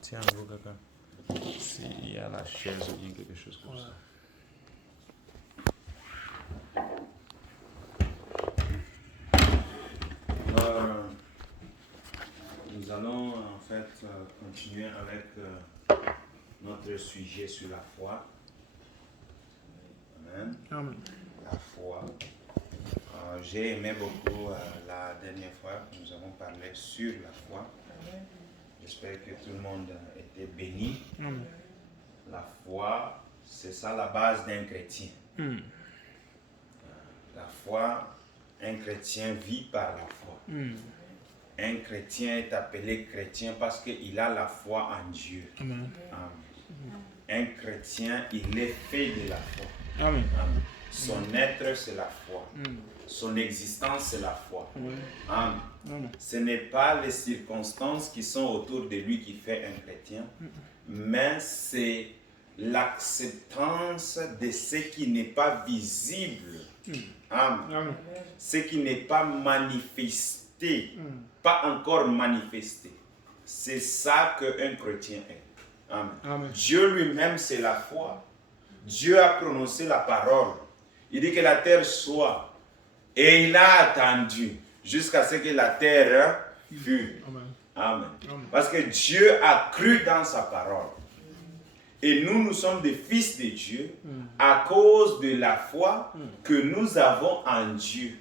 Tiens, en gros, quelqu'un. S'il y a la chaise ou bien quelque chose comme ça. Alors, nous allons en fait continuer avec notre sujet sur la foi. Amen. Amen. La foi. J'ai aimé beaucoup la dernière fois que nous avons parlé sur la foi. J'espère que tout le monde était béni. Amen. La foi, c'est ça la base d'un chrétien. La foi, un chrétien vit par la foi. Un chrétien est appelé chrétien parce qu'il a la foi en Dieu. Amen. Amen. Un chrétien, il est fait de la foi. Amen. Amen. Son être, c'est la foi. Son existence, c'est la foi. Amen. Amen. Amen. Ce n'est pas les circonstances qui sont autour de lui qui fait un chrétien, mais c'est l'acceptance de ce qui n'est pas visible. Amen. Amen. Ce qui n'est pas manifesté, pas encore manifesté. C'est ça qu'un chrétien est. Amen. Amen. Dieu lui-même, c'est la foi. Dieu a prononcé la parole. Il dit que la terre soit. Et il a attendu jusqu'à ce que la terre fût. Amen. Amen. Amen. Parce que Dieu a cru dans sa parole. Et nous, nous sommes des fils de Dieu à cause de la foi que nous avons en Dieu.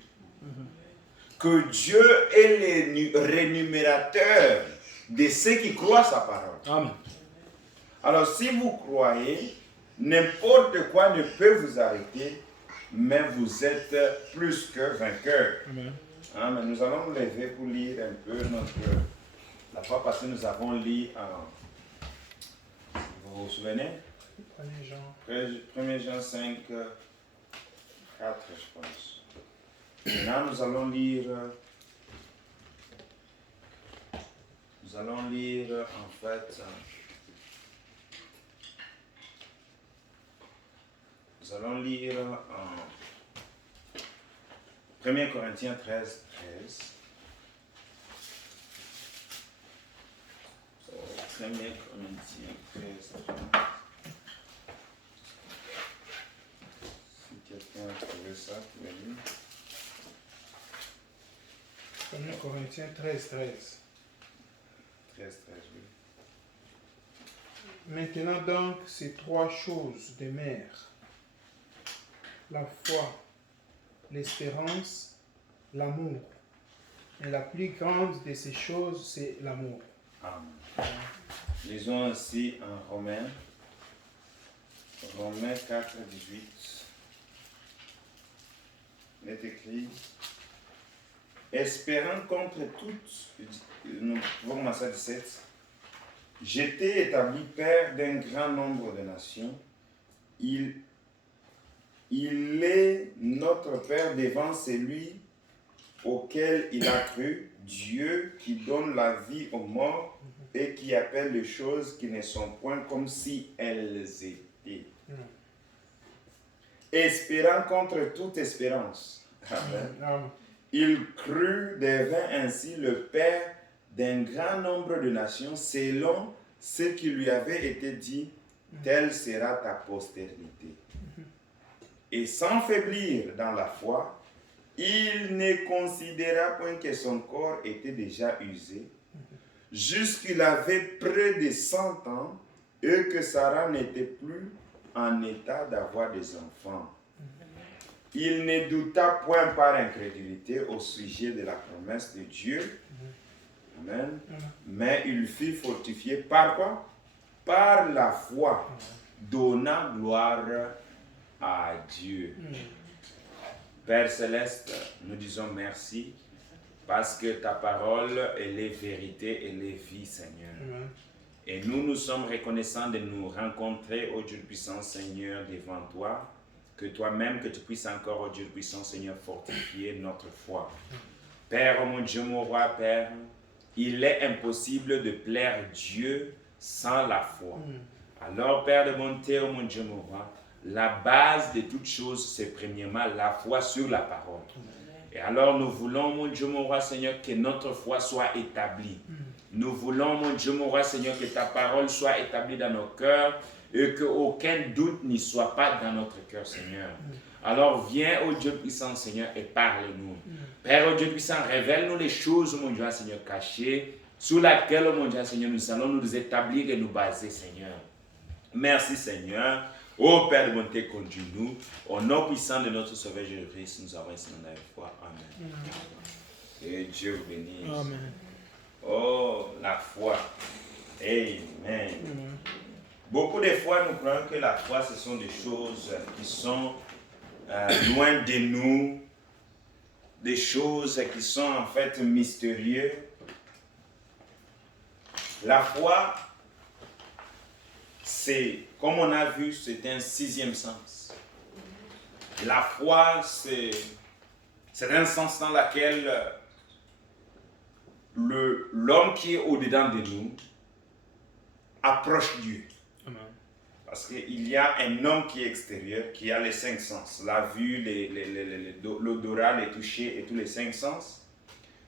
Que Dieu est le rémunérateur de ceux qui croient sa parole. Amen. Alors, si vous croyez, n'importe quoi ne peut vous arrêter, mais vous êtes plus que vainqueur. Amen. Amen. Nous allons nous lever pour lire un peu notre... La fois passée, nous avons lu vous vous souvenez? 1 Jean 5, 4, je pense. Maintenant, nous allons lire en fait... Nous allons lire en 1 Corinthiens 13, 13. 1 Corinthiens 13, 13. Si quelqu'un a trouvé ça, tu l'as lu. 1 Corinthiens 13, 13. 13, 13, oui. Maintenant donc, ces trois choses demeurent: la foi, l'espérance, l'amour. Et la plus grande de ces choses, c'est l'amour. Amen. Lisons ainsi en Romains 4, 18. Il est écrit: espérant contre toutes, nous pouvons commencer à 17. J'étais établi père d'un grand nombre de nations. Il est notre Père devant celui auquel il a cru, Dieu qui donne la vie aux morts et qui appelle les choses qui ne sont point comme si elles étaient. Espérant contre toute espérance. Amen. Amen. Il crut, devint ainsi le Père d'un grand nombre de nations, selon ce qui lui avait été dit, telle sera ta postérité. Et sans faiblir dans la foi, il ne considéra point que son corps était déjà usé, jusqu'il avait près de 100 ans, et que Sarah n'était plus en état d'avoir des enfants. Il ne douta point par incrédulité au sujet de la promesse de Dieu. Amen. Mais il fut fortifié par quoi? Par la foi, donnant gloire à Dieu. Père Céleste, nous disons merci parce que ta parole, elle est vérité, elle est vie, Seigneur. Et nous sommes reconnaissants de nous rencontrer, ô Dieu puissant, Seigneur, devant toi. Que toi-même, que tu puisses encore, ô Dieu puissant, Seigneur, fortifier notre foi. Père, ô mon Dieu, mon roi, Père, il est impossible de plaire Dieu sans la foi. Alors, Père de bonté, ô mon Dieu, mon roi, la base de toutes choses, c'est premièrement la foi sur la parole. Et alors, nous voulons, mon Dieu, mon roi, Seigneur, que notre foi soit établie. Nous voulons, mon Dieu, mon roi Seigneur, que ta parole soit établie dans nos cœurs et qu'aucun doute n'y soit pas dans notre cœur, Seigneur. Alors viens, ô Dieu puissant, Seigneur, et parle-nous. Père, ô Dieu puissant, révèle-nous les choses, mon Dieu, Seigneur, cachées, sur lesquelles, mon Dieu, Seigneur, nous allons nous établir et nous baser, Seigneur. Merci, Seigneur. Ô Père de bonté, conduis-nous. Au nom puissant de notre Sauveur Jésus-Christ, nous avons ainsi dans la foi. Amen. Et Dieu vous bénisse. Amen. Oh, la foi. Amen. Beaucoup de fois, nous croyons que la foi, ce sont des choses qui sont loin de nous, des choses qui sont en fait mystérieuses. La foi, c'est, comme on a vu, c'est un sixième sens. La foi, c'est un sens dans lequel l'homme qui est au-dedans de nous approche Dieu. Amen. Parce qu'il y a un homme qui est extérieur, qui a les cinq sens. La vue, l'odorat, les toucher et tous les cinq sens.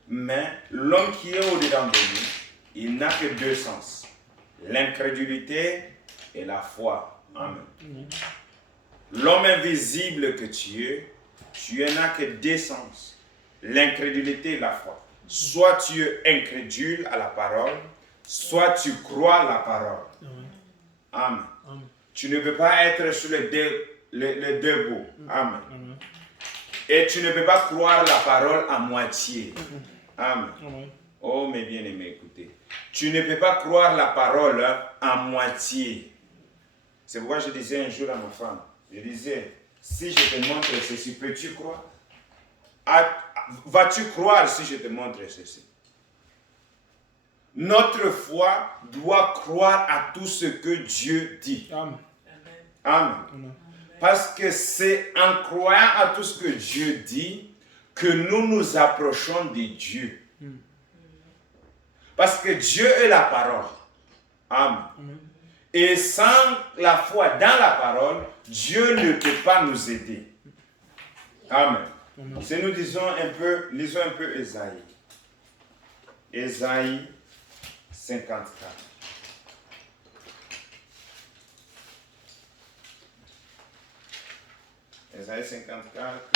Mais l'homme qui est au-dedans de nous, il n'a que deux sens. L'incrédulité et la foi. Amen. L'homme invisible que tu n'as que deux sens. L'incrédulité et la foi. Soit tu es incrédule à la parole, soit tu crois la parole. Amen. Amen. Tu ne peux pas être sur les deux bouts. Amen. Amen. Et tu ne peux pas croire la parole à moitié. Amen. Amen. Oh, mes bien-aimés, écoutez. Tu ne peux pas croire la parole à moitié. C'est pourquoi je disais un jour à ma femme, je disais, si je te montre ceci, peux-tu croire? Vas-tu croire si je te montre ceci? Notre foi doit croire à tout ce que Dieu dit. Amen. Amen. Amen. Parce que c'est en croyant à tout ce que Dieu dit que nous nous approchons de Dieu. Parce que Dieu est la parole. Amen. Et sans la foi dans la parole, Dieu ne peut pas nous aider. Amen. Si nous lisons un peu Ésaïe. Ésaïe 54. Ésaïe 54.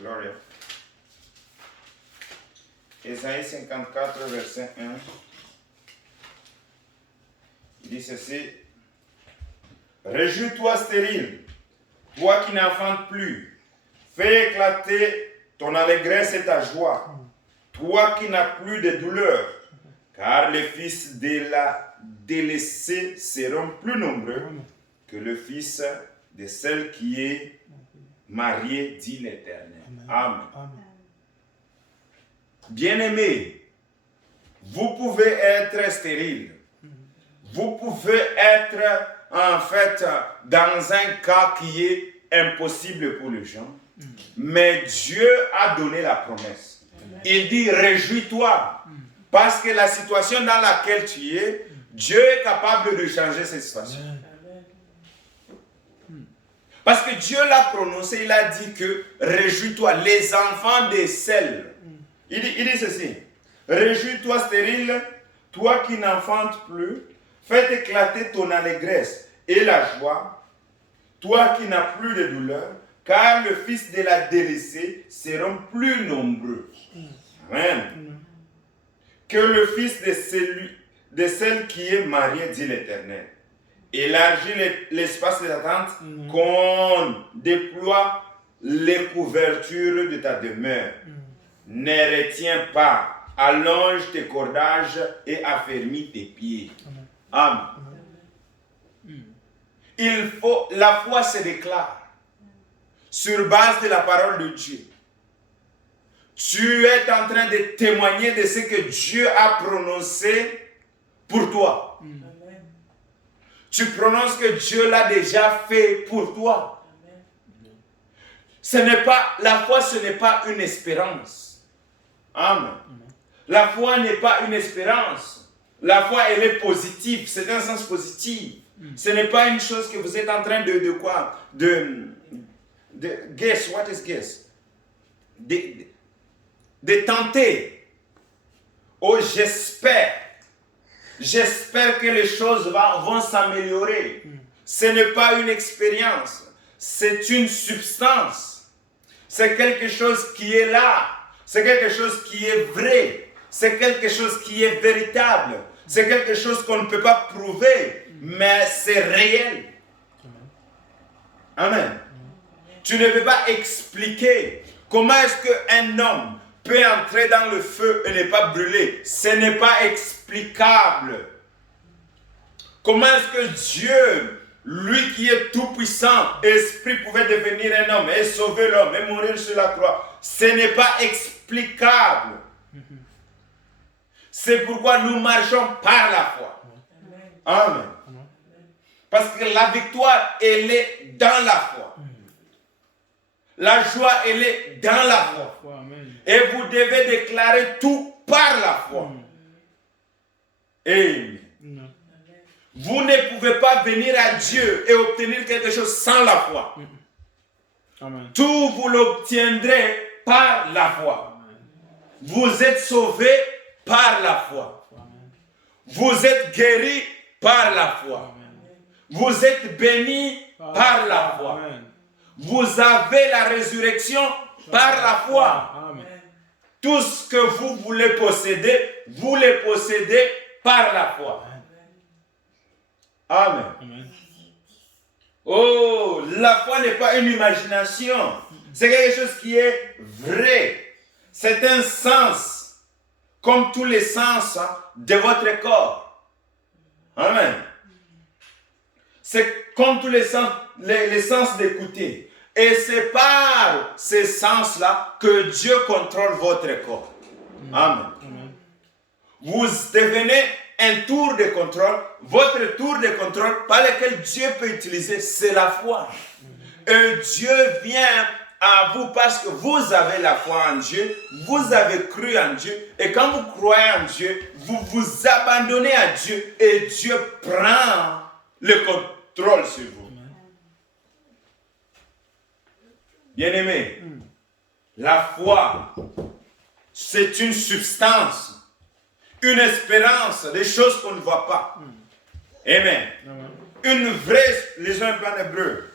Gloria. Ésaïe 54, verset 1. Il dit ceci. Réjouis-toi stérile, toi qui n'enfantes plus. Fais éclater ton allégresse et ta joie, toi qui n'as plus de douleur, car les fils de la délaissée seront plus nombreux que le fils de celle qui est mariée, dit l'Éternel. Amen. Amen. Bien-aimés, vous pouvez être stérile. Vous pouvez être en fait dans un cas qui est impossible pour les gens. Mais Dieu a donné la promesse. Il dit réjouis-toi. Parce que la situation dans laquelle tu es, Dieu est capable de changer cette situation. Parce que Dieu l'a prononcé, il a dit que réjouis-toi, les enfants des celles. Il dit ceci, réjouis-toi stérile, toi qui n'enfantes plus, fais éclater ton allégresse et la joie, toi qui n'as plus de douleur, car le fils de la délaissée seront plus nombreux. Amen. Que le fils de celle qui est mariée, dit l'Éternel. Élargis l'espace de ta tente, qu'on déploie les couvertures de ta demeure. Ne retiens pas, allonge tes cordages et affermis tes pieds. Amen. La foi se déclare sur base de la parole de Dieu. Tu es en train de témoigner de ce que Dieu a prononcé pour toi. Tu prononces que Dieu l'a déjà fait pour toi. La foi, ce n'est pas une espérance. Amen. La foi n'est pas une espérance. La foi, elle est positive. C'est un sens positif. Ce n'est pas une chose que vous êtes en train de quoi? De guess. What is guess? de tenter. Oh, j'espère que les choses vont s'améliorer. Ce n'est pas une expérience, c'est une substance. C'est quelque chose qui est là. C'est quelque chose qui est vrai. C'est quelque chose qui est véritable. C'est quelque chose qu'on ne peut pas prouver, mais c'est réel. Amen. Tu ne peux pas expliquer comment est-ce qu'un homme peut entrer dans le feu et ne pas brûler. Ce n'est pas explicable. Comment est-ce que Dieu, lui qui est tout puissant, esprit, pouvait devenir un homme et sauver l'homme et mourir sur la croix? Ce n'est pas explicable. C'est pourquoi nous marchons par la foi. Amen. Parce que la victoire, elle est dans la foi. La joie, elle est dans la foi. Et vous devez déclarer tout par la foi. Amen. Vous ne pouvez pas venir à Dieu et obtenir quelque chose sans la foi. Amen. Tout vous l'obtiendrez par la foi. Vous êtes sauvés par la foi. Vous êtes guéris par la foi. Vous êtes bénis par la foi. Vous avez la résurrection par la foi. Tout ce que vous voulez posséder, vous les possédez par la foi. Amen. Oh, la foi n'est pas une imagination. C'est quelque chose qui est vrai. C'est un sens, comme tous les sens de votre corps. Amen. C'est comme tous les sens d'écouter. Et c'est par ces sens-là que Dieu contrôle votre corps. Amen. Vous devenez un tour de contrôle. Votre tour de contrôle par lequel Dieu peut utiliser, c'est la foi. Et Dieu vient à vous parce que vous avez la foi en Dieu, vous avez cru en Dieu. Et quand vous croyez en Dieu, vous vous abandonnez à Dieu et Dieu prend le contrôle sur vous. Bien-aimé, la foi, c'est une substance, une espérance, des choses qu'on ne voit pas. Amen. Une vraie, les gens parlent hébreu.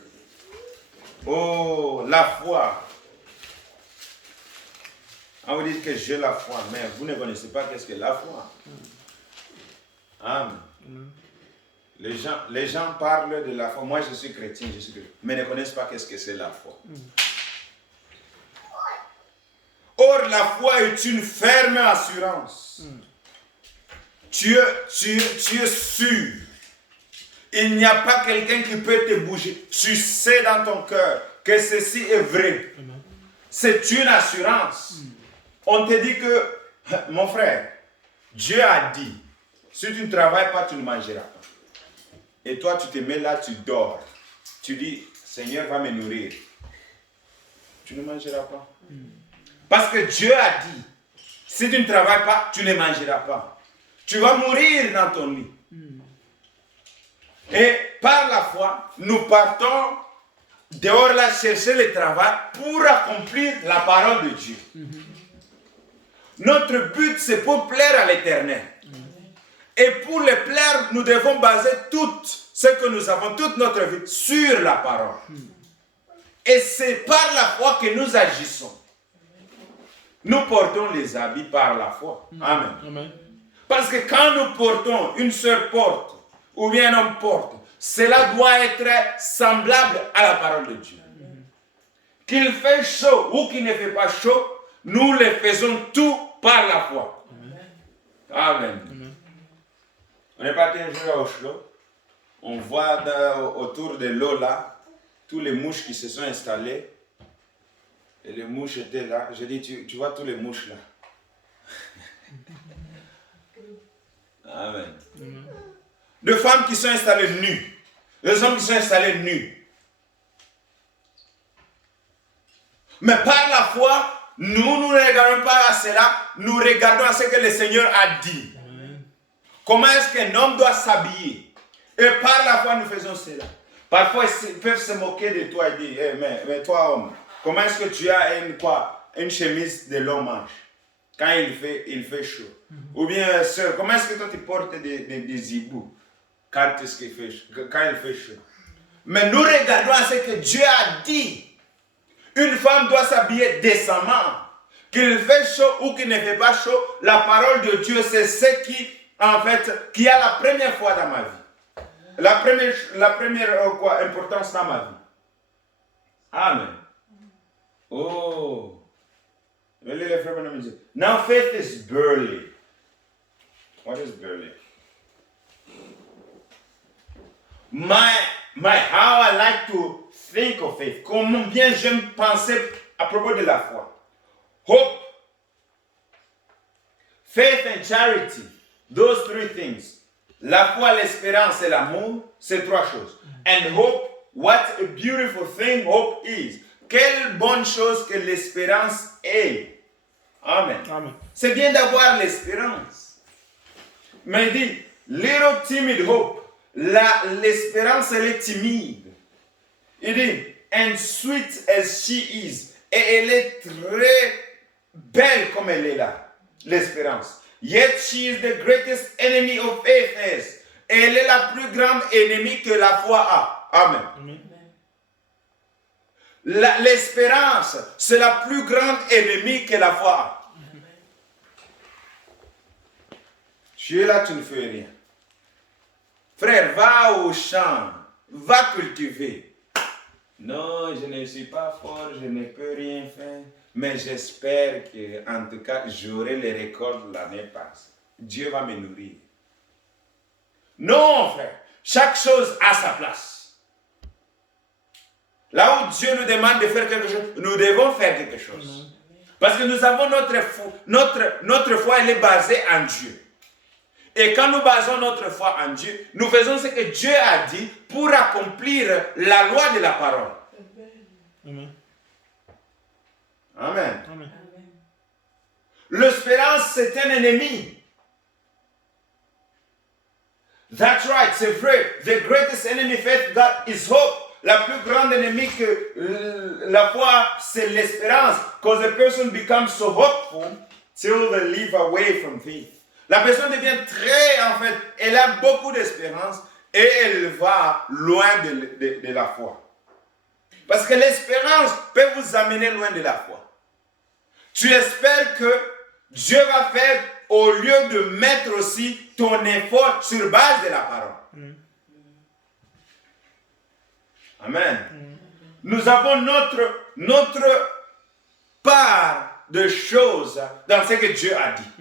Oh, la foi. On vous dit que j'ai la foi, mais vous ne connaissez pas qu'est-ce que la foi. Amen. Les gens parlent de la foi. Moi, je suis chrétien, mais ne connaissent pas qu'est-ce que c'est la foi. Or, la foi est une ferme assurance. Tu es sûr. Il n'y a pas quelqu'un qui peut te bouger. Tu sais dans ton cœur que ceci est vrai. C'est une assurance. On te dit que, mon frère, Dieu a dit, si tu ne travailles pas, tu ne mangeras pas. Et toi, tu te mets là, tu dors. Tu dis, Seigneur va me nourrir. Tu ne mangeras pas. Parce que Dieu a dit, si tu ne travailles pas, tu ne mangeras pas. Tu vas mourir dans ton lit. Et par la foi, nous partons dehors là chercher le travail pour accomplir la parole de Dieu. Notre but, c'est pour plaire à l'Éternel. Et pour le plaire, nous devons baser tout ce que nous avons, toute notre vie, sur la parole. Et c'est par la foi que nous agissons. Nous portons les habits par la foi. Amen. Amen. Parce que quand nous portons, une sœur porte, ou bien un homme porte, cela doit être semblable à la parole de Dieu. Qu'il fait chaud ou qu'il ne fait pas chaud, nous le faisons tout par la foi. Amen. On est parti un jour à Oslo, on voit autour de l'eau là, tous les mouches qui se sont installées, et les mouches étaient là. J'ai dit, tu vois tous les mouches là. Amen. De femmes qui sont installées nues, des hommes qui sont installés nus. Mais par la foi, nous ne regardons pas à cela, nous regardons à ce que le Seigneur a dit. Comment est-ce qu'un homme doit s'habiller? Et par la foi, nous faisons cela. Parfois, ils peuvent se moquer de toi et dire, hey, mais toi, homme, comment est-ce que tu as une chemise de long manche? quand il fait chaud. Ou bien, sœur, comment est-ce que toi tu portes des hiboux quand il fait chaud? Mais nous regardons à ce que Dieu a dit. Une femme doit s'habiller décemment. Qu'il fait chaud ou qu'il ne fait pas chaud, la parole de Dieu, c'est ce qui a la première fois dans ma vie. La première importance dans ma vie. Amen. Oh. Now faith is burly. What is burly? How I like to think of faith. Comment bien j'aime penser à propos de la foi. Hope, faith and charity. Those three things. La foi, l'espérance et l'amour, c'est trois choses. And hope, what a beautiful thing hope is. Quelle bonne chose que l'espérance est. Amen. Amen. C'est bien d'avoir l'espérance. Mais il dit, little timid hope. L'espérance, elle est timide. Il dit, and sweet as she is. Et elle est très belle comme elle est là. L'espérance. Yet she is the greatest enemy of faith is. Et elle est la plus grande ennemie que la foi a. Amen. Amen. L'espérance, c'est la plus grande ennemie que la foi a. Tu es là, tu ne fais rien. Frère, va au champ, va cultiver. Non, je ne suis pas fort, je ne peux rien faire. Mais j'espère que, en tout cas, j'aurai les récoltes l'année passée. Dieu va me nourrir. Non, frère, chaque chose a sa place. Là où Dieu nous demande de faire quelque chose, nous devons faire quelque chose. Parce que nous avons notre foi, elle est basée en Dieu. Et quand nous basons notre foi en Dieu, nous faisons ce que Dieu a dit pour accomplir la loi de la parole. Amen. Amen. Amen. L'espérance, c'est un ennemi. That's right, c'est vrai. The greatest enemy faith God is hope. La plus grande ennemie que la foi, c'est l'espérance. Because a person becomes so hopeful till they live away from faith. La personne devient elle a beaucoup d'espérance et elle va loin de la foi. Parce que l'espérance peut vous amener loin de la foi. Tu espères que Dieu va faire au lieu de mettre aussi ton effort sur base de la parole. Amen. Nous avons notre part de choses dans ce que Dieu a dit.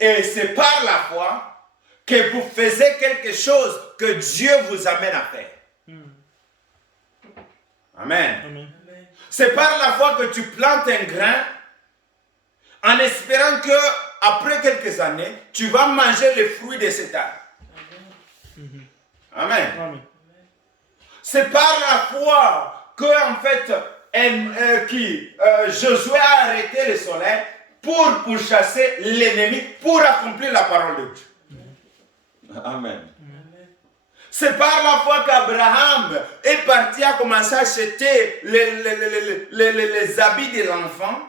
Et c'est par la foi que vous faites quelque chose que Dieu vous amène à faire. Amen. Amen. C'est par la foi que tu plantes un grain en espérant que après quelques années, tu vas manger les fruits de cet arbre. Amen. Amen. C'est par la foi que, en fait, Josué a arrêté le soleil pour chasser l'ennemi, pour accomplir la parole de Dieu. Amen. C'est par la foi qu'Abraham est parti à commencer à acheter les habits de l'enfant,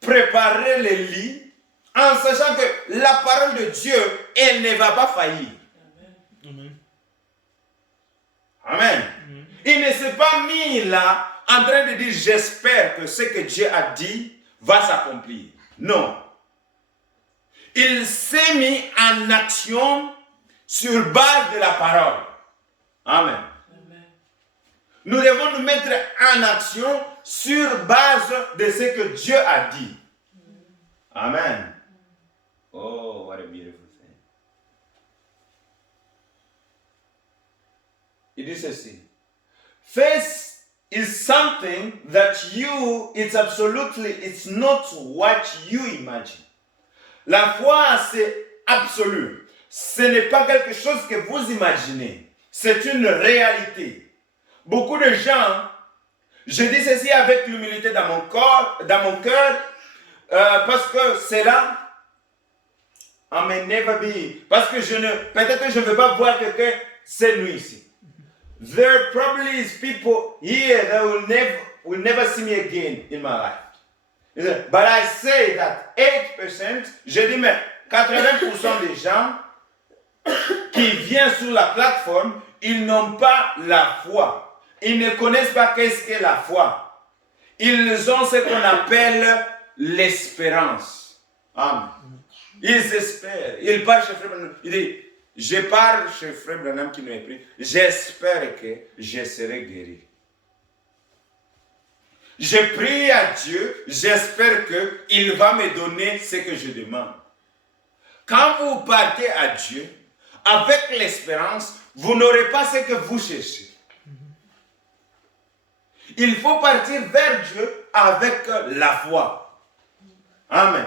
préparer les lits, en sachant que la parole de Dieu, elle ne va pas faillir. Amen. Amen. Il ne s'est pas mis là en train de dire j'espère que ce que Dieu a dit va s'accomplir. Non. Il s'est mis en action sur base de la parole. Amen. Amen. Nous devons nous mettre en action sur base de ce que Dieu a dit. Amen. Oh, what a beautiful thing. Il dit ceci. Faith is something that it's not what you imagine. La foi, c'est absolu. Ce n'est pas quelque chose que vous imaginez. C'est une réalité. Beaucoup de gens, je dis ceci avec l'humilité dans mon cœur, parce que c'est là, I may never be, parce que peut-être que je ne vais pas voir quelqu'un cette nuit ici. There probably is people here that will never see me again in my life. But I say that 8%, je dis, mais 80% des gens qui viennent sur la plateforme, ils n'ont pas la foi. Ils ne connaissent pas qu'est-ce qu'est la foi. Ils ont ce qu'on appelle l'espérance. Amen. Ils espèrent. Ils parlent chez Frère Branham. Il dit, je parle chez Frère Branham qui nous est pris. J'espère que je serai guéri. Je prie à Dieu, j'espère qu'il va me donner ce que je demande. Quand vous partez à Dieu, avec l'espérance, vous n'aurez pas ce que vous cherchez. Il faut partir vers Dieu avec la foi. Amen.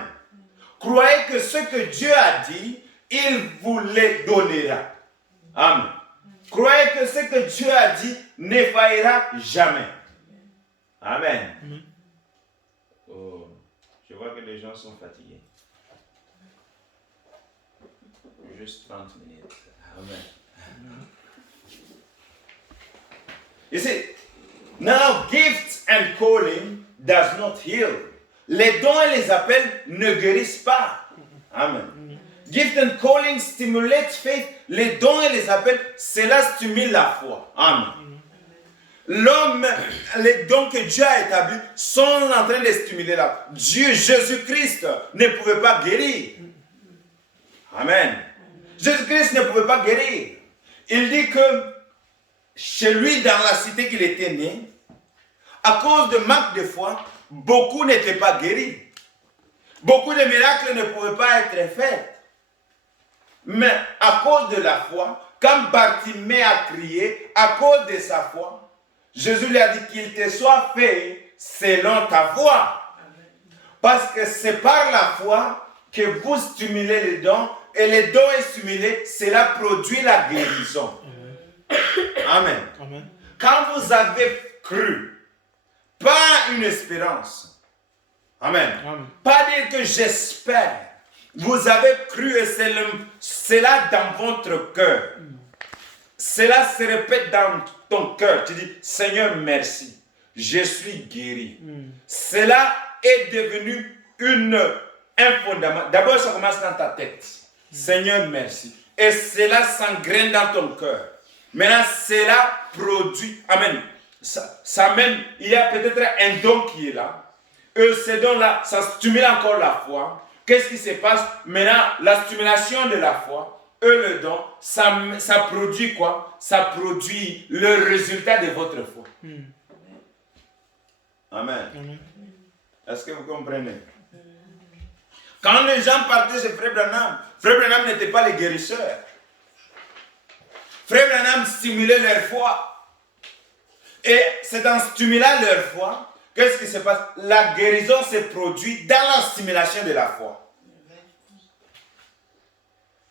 Croyez que ce que Dieu a dit, il vous le donnera. Amen. Croyez que ce que Dieu a dit ne faillira jamais. Amen. Oh, je vois que les gens sont fatigués. Juste 30 minutes. Amen. You see, now gifts and calling does not heal. Les dons et les appels ne guérissent pas. Amen. Gift and calling stimulate faith. Les dons et les appels, cela stimule la foi. Amen. L'homme, les dons que Dieu a établis sont en train de stimuler la foi. Dieu, Jésus-Christ, ne pouvait pas guérir. Amen. Jésus-Christ ne pouvait pas guérir. Il dit que chez lui, dans la cité qu'il était né, à cause de manque de foi, beaucoup n'étaient pas guéris. Beaucoup de miracles ne pouvaient pas être faits. Mais à cause de la foi, quand Bartimée a crié, à cause de sa foi, Jésus lui a dit qu'il te soit fait selon ta foi. Parce que c'est par la foi que vous stimulez les dons, et les dons stimulés, cela produit la guérison. Amen. Amen. Quand vous avez cru, pas une espérance. Amen. Amen. Pas dire que j'espère. Vous avez cru et c'est là dans votre cœur. Cela se répète dans ton cœur. Tu dis, Seigneur, merci. Je suis guéri. Cela est devenu un fondament. D'abord, ça commence dans ta tête. Seigneur, merci. Et cela s'engraine dans ton cœur. Maintenant, cela produit. Amen. Ça même, il y a peut-être un don qui est là. Et ce don-là, ça stimule encore la foi. Qu'est-ce qui se passe? Maintenant, la stimulation de la foi, le don, ça produit quoi? Ça produit le résultat de votre foi. Amen. Amen. Est-ce que vous comprenez? Quand les gens partaient chez Frère Branham n'était pas le guérisseur. Frère Branham stimulait leur foi. Et c'est en stimulant leur foi, qu'est-ce qui se passe? La guérison se produit dans la stimulation de la foi.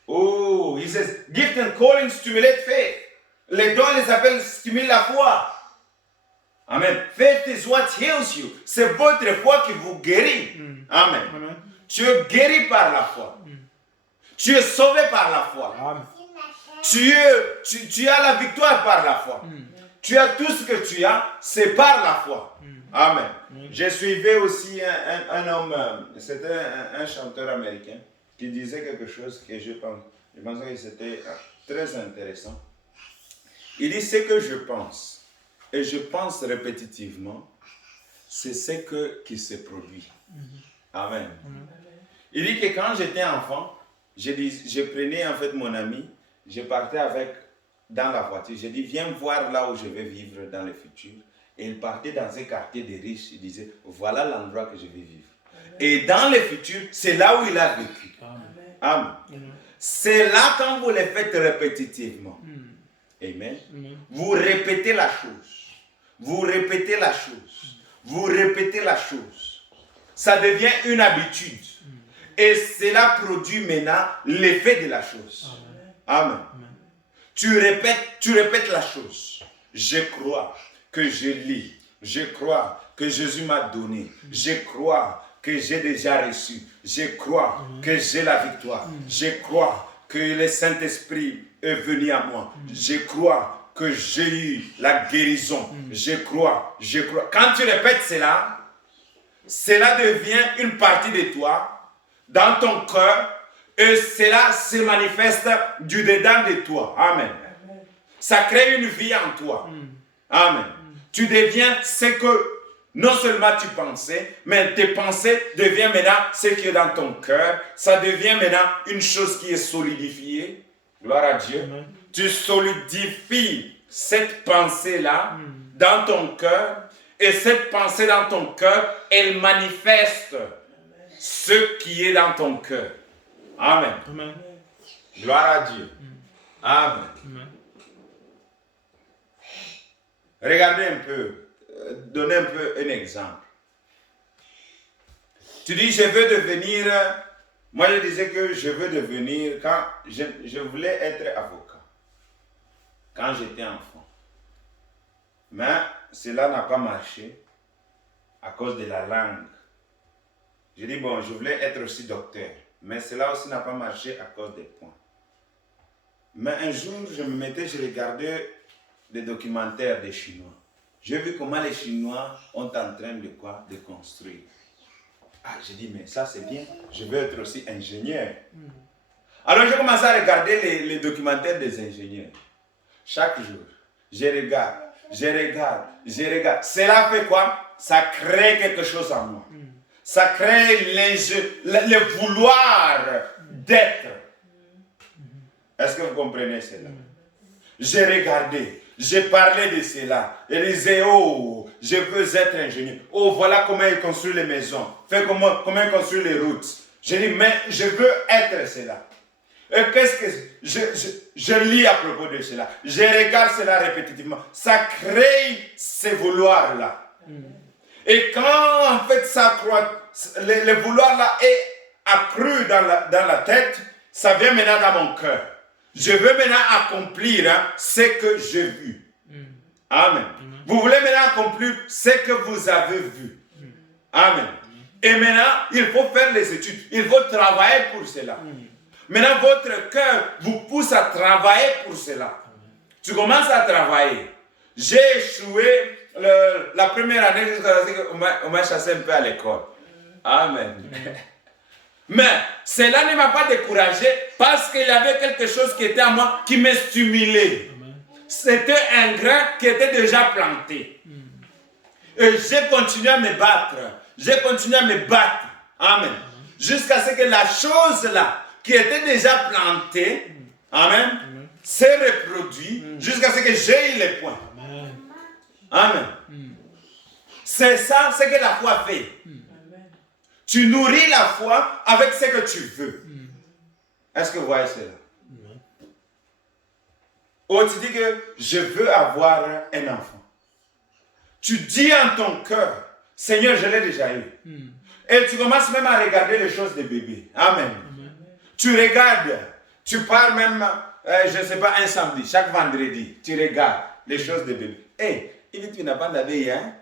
Oh, il dit, gift and calling stimulate faith. Les dons et les appels stimulent la foi. Amen. Faith is what heals you. C'est votre foi qui vous guérit. Amen. Amen. Tu es guéri par la foi. Tu es sauvé par la foi. Amen. Tu as la victoire par la foi. Tu as tout ce que tu as, c'est par la foi. Amen. Je suivais aussi un homme, c'était un chanteur américain, qui disait quelque chose que je pensais que c'était très intéressant. Il dit, ce que je pense, et je pense répétitivement, c'est ce qui se produit. Amen. Il dit que quand j'étais enfant, je prenais en fait mon ami, je partais dans la voiture, je dis, viens voir là où je vais vivre dans le futur. Et il partait dans un quartier de riches, il disait, voilà l'endroit que je vais vivre. Et dans le futur, c'est là où il a vécu. Amen. C'est là quand vous le faites répétitivement. Amen. Vous répétez la chose. Vous répétez la chose. Vous répétez la chose. Ça devient une habitude. Et cela produit maintenant l'effet de la chose. Amen. Tu répètes la chose. Je crois que je lis. Je crois que Jésus m'a donné. Je crois que j'ai déjà reçu. Je crois que j'ai la victoire. Je crois que le Saint-Esprit est venu à moi. Je crois que j'ai eu la guérison. Je crois. Quand tu répètes cela, cela devient une partie de toi, dans ton cœur, et cela se manifeste du dedans de toi. Amen. Ça crée une vie en toi. Amen. Tu deviens ce que non seulement tu pensais, mais tes pensées deviennent maintenant ce qui est dans ton cœur. Ça devient maintenant une chose qui est solidifiée. Gloire à Dieu. Tu solidifies cette pensée-là dans ton cœur. Et cette pensée dans ton cœur, elle manifeste ce qui est dans ton cœur. Amen. Amen. Gloire à Dieu. Amen. Amen. Regardez un peu, donnez un peu un exemple. Tu dis, je veux devenir, moi je disais que je veux devenir, quand je voulais être avocat, quand j'étais enfant. Mais cela n'a pas marché à cause de la langue. J'ai dit, bon, je voulais être aussi docteur, mais cela aussi n'a pas marché à cause des points. Mais un jour, je me mettais, je regardais des documentaires des Chinois. J'ai vu comment les Chinois ont en train de quoi? De construire. Ah, j'ai dit, mais ça c'est bien, je veux être aussi ingénieur. Alors j'ai commencé à regarder les documentaires des ingénieurs. Chaque jour, je regarde. Cela fait quoi? Ça crée quelque chose en moi. Ça crée le vouloir d'être. Est-ce que vous comprenez cela? J'ai regardé, j'ai parlé de cela. Je disais, oh, je veux être ingénieur. Oh, voilà comment ils construisent les maisons. Comment ils construisent les routes. J'ai dit, mais je veux être cela. Et qu'est-ce que je lis à propos de cela? Je regarde cela répétitivement. Ça crée ces vouloirs-là. Et quand en fait ça croît, le vouloir-là est accru dans la tête, ça vient maintenant dans mon cœur. Je veux maintenant accomplir ce que j'ai vu. Amen. Vous voulez maintenant accomplir ce que vous avez vu. Amen. Et maintenant, il faut faire les études. Il faut travailler pour cela. Maintenant, votre cœur vous pousse à travailler pour cela. Tu commences à travailler. J'ai échoué la première année jusqu'à ce qu'on m'a chassé un peu à l'école. Amen. Mais cela ne m'a pas découragé parce qu'il y avait quelque chose qui était à moi qui me stimulait. C'était un grain qui était déjà planté. Et j'ai continué à me battre. J'ai continué à me battre. Amen. Jusqu'à ce que la chose là qui était déjà plantée, amen, s'est reproduite jusqu'à ce que j'ai eu les points. Amen. C'est ça, ce que la foi fait. Tu nourris la foi avec ce que tu veux. Est-ce que vous voyez cela? Ou tu dis que je veux avoir un enfant. Tu dis en ton cœur, Seigneur, je l'ai déjà eu. Et tu commences même à regarder les choses des bébés. Amen. Tu regardes, tu pars même, je ne sais pas, un samedi, chaque vendredi, tu regardes les choses des bébés. Hey, il dit tu n'as pas d'abeille, hein?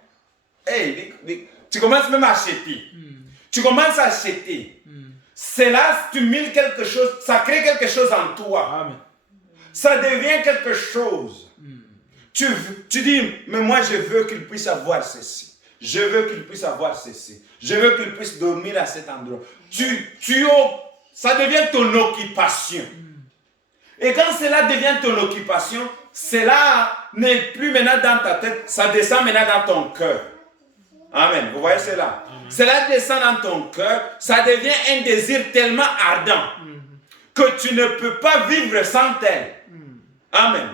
Hey, tu commences même à acheter. Tu commences à acheter. Cela stimule quelque chose, ça crée quelque chose en toi. Amen. Ça devient quelque chose. Tu dis, mais moi je veux qu'il puisse avoir ceci. Je veux qu'il puisse avoir ceci. Je veux qu'il puisse dormir à cet endroit. Ça devient ton occupation. Et quand cela devient ton occupation, cela n'est plus maintenant dans ta tête, ça descend maintenant dans ton cœur. Amen. Vous voyez cela? Cela descend dans ton cœur, ça devient un désir tellement ardent que tu ne peux pas vivre sans elle. Amen.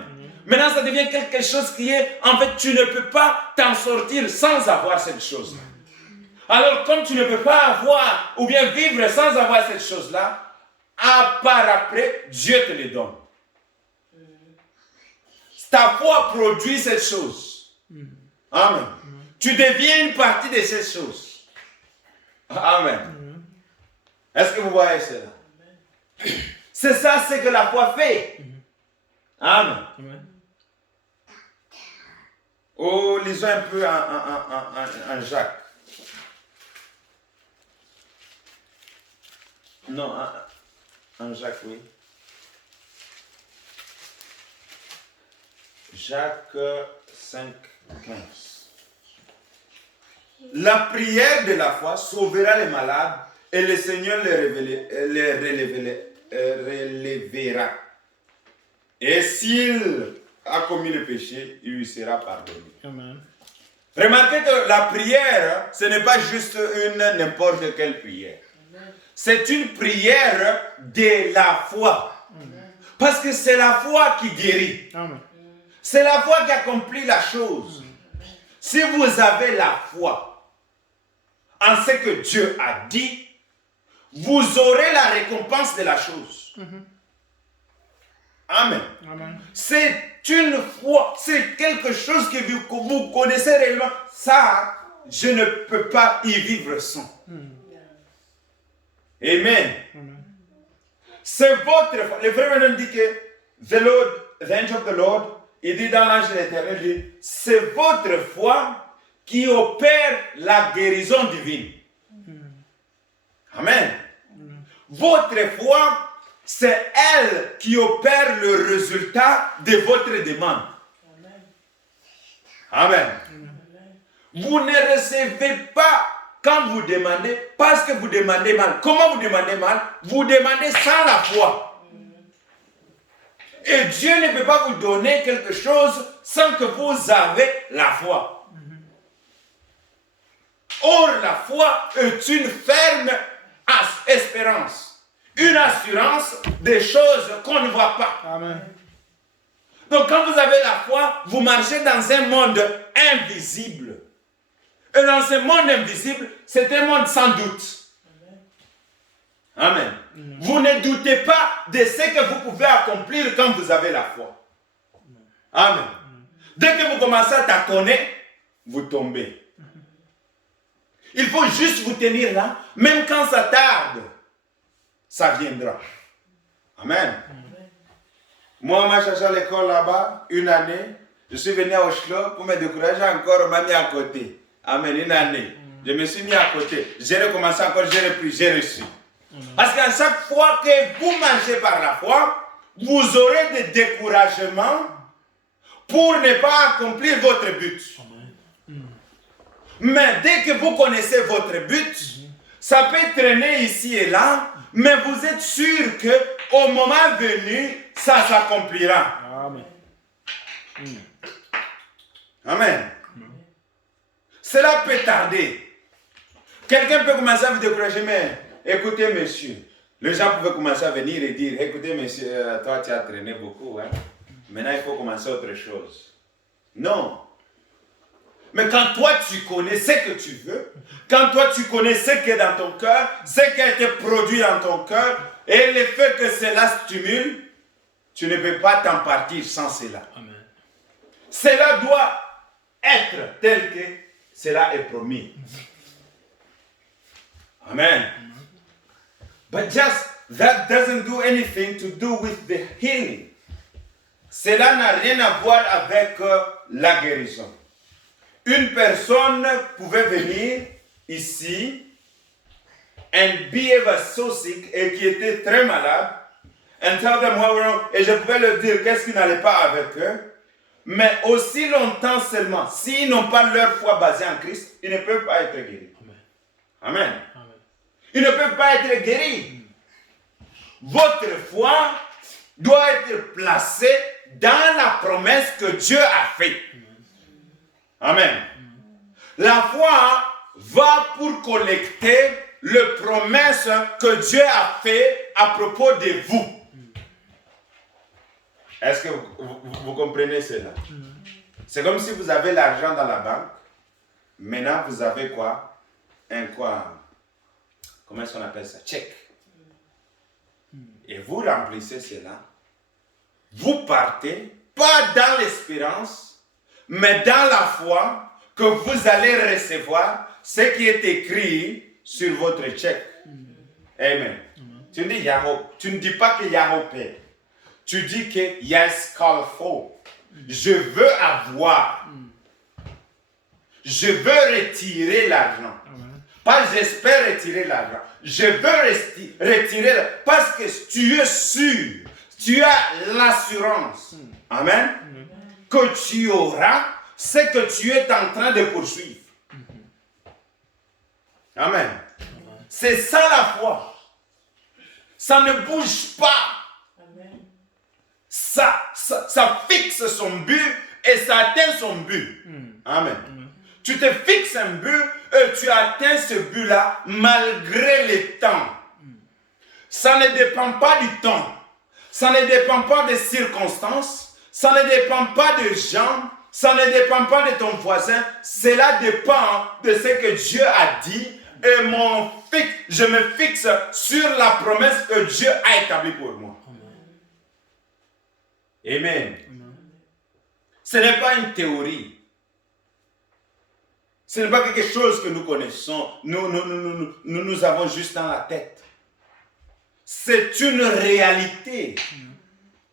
Maintenant, ça devient quelque chose qui est, en fait, tu ne peux pas t'en sortir sans avoir cette chose-là. Alors, comme tu ne peux pas avoir, ou bien vivre sans avoir cette chose-là, à part après, Dieu te le donne. Ta foi produit cette chose. Amen. Tu deviens une partie de cette chose. Amen. Est-ce que vous voyez cela? C'est ça ce que la foi fait. Amen. Oh, lisons un peu en Jacques. Non, en Jacques, oui. Jacques 5, 15. la prière de la foi sauvera les malades et le Seigneur relèvera. Et s'il a commis le péché, il lui sera pardonné. Amen. Remarquez que la prière, ce n'est pas juste n'importe quelle prière. C'est une prière de la foi. Parce que c'est la foi qui guérit. Amen. C'est la foi qui accomplit la chose. Si vous avez la foi en ce que Dieu a dit, vous aurez la récompense de la chose. Amen. Amen. C'est une foi, c'est quelque chose que vous connaissez réellement. Ça, je ne peux pas y vivre sans. Amen. C'est votre foi. Le frère Branham dit que the angel of the Lord, il dit dans l'ange de l'Éternel, il dit, c'est votre foi qui opère la guérison divine. Amen. Votre foi, c'est elle qui opère le résultat de votre demande. Amen. Vous ne recevez pas quand vous demandez, parce que vous demandez mal. Comment vous demandez mal? Vous demandez sans la foi. Et Dieu ne peut pas vous donner quelque chose sans que vous avez la foi. Or, la foi est une ferme espérance. Une assurance des choses qu'on ne voit pas. Amen. Donc, quand vous avez la foi, vous marchez dans un monde invisible. Et dans ce monde invisible, c'est un monde sans doute. Amen. Vous ne doutez pas de ce que vous pouvez accomplir quand vous avez la foi. Amen. Dès que vous commencez à tâtonner, vous tombez. Il faut juste vous tenir là, même quand ça tarde, ça viendra. Amen. Moi, ma cherché à l'école là-bas, une année, je suis venu à Oslo pour me décourager encore, on m'a mis à côté. Amen, une année. Je me suis mis à côté. J'ai recommencé encore, j'ai repris, j'ai reçu. Parce qu'à chaque fois que vous mangez par la foi, vous aurez des découragements pour ne pas accomplir votre but. Mais dès que vous connaissez votre but, ça peut traîner ici et là, mais vous êtes sûr qu'au moment venu, ça s'accomplira. Amen. Amen. Cela peut tarder. Quelqu'un peut commencer à vous décourager, mais écoutez, monsieur. Les gens pouvaient commencer à venir et dire, écoutez, monsieur, toi, tu as traîné beaucoup. Hein? Maintenant, il faut commencer autre chose. Non. Mais quand toi, tu connais ce que tu veux, quand toi, tu connais ce qui est dans ton cœur, ce qui a été produit dans ton cœur, et le fait que cela stimule, tu ne peux pas t'en partir sans cela. Amen. Cela doit être tel que cela est promis. Amen. But just that doesn't do anything to do with the healing. Cela n'a rien à voir avec la guérison. Une personne pouvait venir ici and be ever so sick et qui était très malade and tell them how wrong, et je pouvais leur dire qu'est-ce qui n'allait pas avec eux, mais aussi longtemps seulement, s'ils n'ont pas leur foi basée en Christ, ils ne peuvent pas être guéris. Amen. Amen. Amen. Ils ne peuvent pas être guéris. Votre foi doit être placée dans la promesse que Dieu a faite. Amen. La foi va pour collecter les promesses que Dieu a fait à propos de vous. Est-ce que vous comprenez cela? C'est comme si vous avez l'argent dans la banque. Maintenant, vous avez quoi? Comment est-ce qu'on appelle ça? Chèque. Et vous remplissez cela. Vous partez, pas dans l'espérance, mais dans la foi que vous allez recevoir ce qui est écrit sur votre chèque. Amen. Tu ne dis pas qu'il y a hope. Tu dis que yes, call for. Je veux avoir. Je veux retirer l'argent. Pas j'espère retirer l'argent. Je veux retirer parce que tu es sûr, tu as l'assurance. Amen. Que tu auras ce que tu es en train de poursuivre. Amen. C'est ça la foi. Ça ne bouge pas. Amen. Ça fixe son but et ça atteint son but. Amen. Tu te fixes un but et tu atteins ce but-là malgré les temps. Ça ne dépend pas du temps. Ça ne dépend pas des circonstances. Ça ne dépend pas des gens. Ça ne dépend pas de ton voisin. Cela dépend de ce que Dieu a dit. Et je me fixe sur la promesse que Dieu a établie pour moi. Amen. Ce n'est pas une théorie. Ce n'est pas quelque chose que nous connaissons. Nous avons juste dans la tête. C'est une réalité.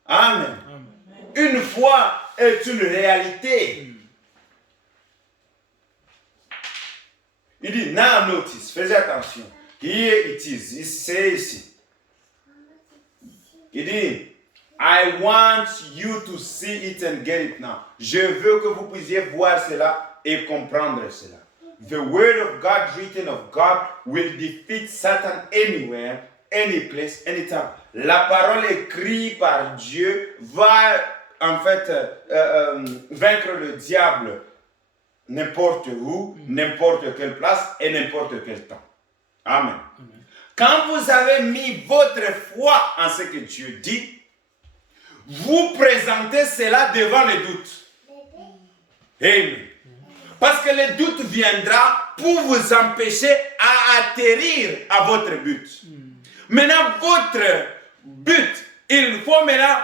Amen. Une foi est une réalité. Il dit, now notice, faites attention. Here it is. C'est ici. Il dit, I want you to see it and get it now. Je veux que vous puissiez voir cela et comprendre cela. The word of God written of God will defeat Satan anywhere, any place, anytime. La parole écrite par Dieu va en fait vaincre le diable n'importe où, n'importe quelle place et n'importe quel temps. Amen. Quand vous avez mis votre foi en ce que Dieu dit, vous présentez cela devant les doutes. Amen. Parce que le doute viendra pour vous empêcher à atterrir à votre but. Maintenant, votre but, il faut maintenant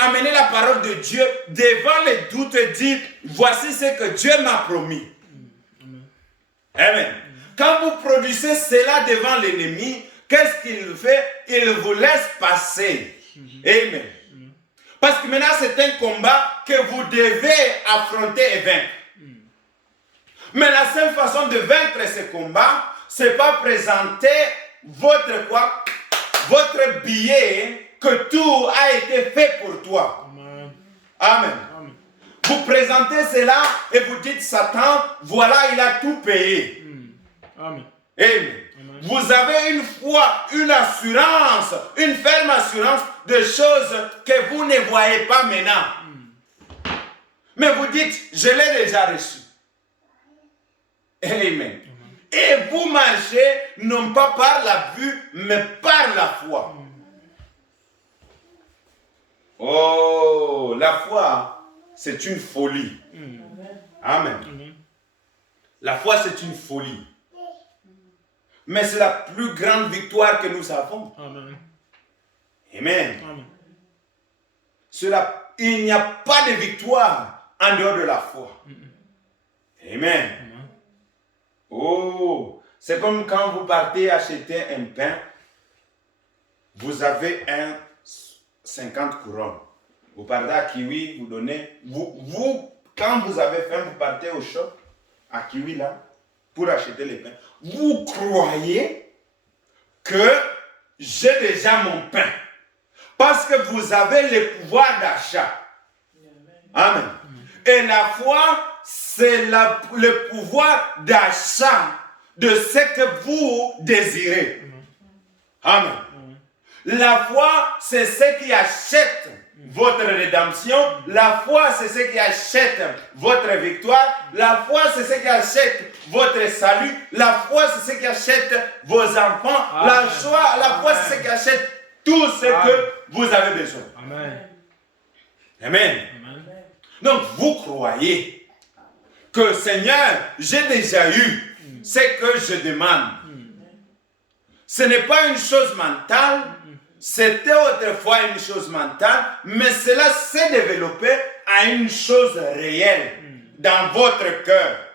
amener la parole de Dieu devant les doutes et dire, voici ce que Dieu m'a promis. Amen. Quand vous produisez cela devant l'ennemi, qu'est-ce qu'il fait? Il vous laisse passer. Amen. Parce que maintenant, c'est un combat que vous devez affronter et vaincre. Mais la seule façon de vaincre ce combat, c'est pas présenter votre quoi? Votre billet que tout a été fait pour toi. Amen. Amen. Vous présentez cela et vous dites, Satan, voilà, il a tout payé. Amen. Amen. Vous avez une foi, une assurance, une ferme assurance de choses que vous ne voyez pas maintenant. Mais vous dites, je l'ai déjà reçu. Amen. Et vous marchez non pas par la vue, mais par la foi. Oh, la foi, c'est une folie. Amen. La foi, c'est une folie. Mais c'est la plus grande victoire que nous avons. Amen. Amen. Il n'y a pas de victoire en dehors de la foi. Amen. Oh, c'est comme quand vous partez acheter un pain, vous avez un 50 couronnes. Vous partez à Kiwi, vous donnez, quand vous avez faim, vous partez au shop, à Kiwi là, pour acheter les pains. Vous croyez que j'ai déjà mon pain. Parce que vous avez le pouvoir d'achat. Amen. Et la foi, c'est le pouvoir d'achat de ce que vous désirez. Amen. La foi, c'est ce qui achète votre rédemption. La foi, c'est ce qui achète votre victoire. La foi, c'est ce qui achète votre salut. La foi, c'est ce qui achète vos enfants. La foi, c'est ce qui achète tout ce que vous avez besoin. Amen. Amen. Donc, vous croyez que, Seigneur, j'ai déjà eu ce que je demande. Ce n'est pas une chose mentale. C'était autrefois une chose mentale, mais cela s'est développé à une chose réelle dans votre cœur.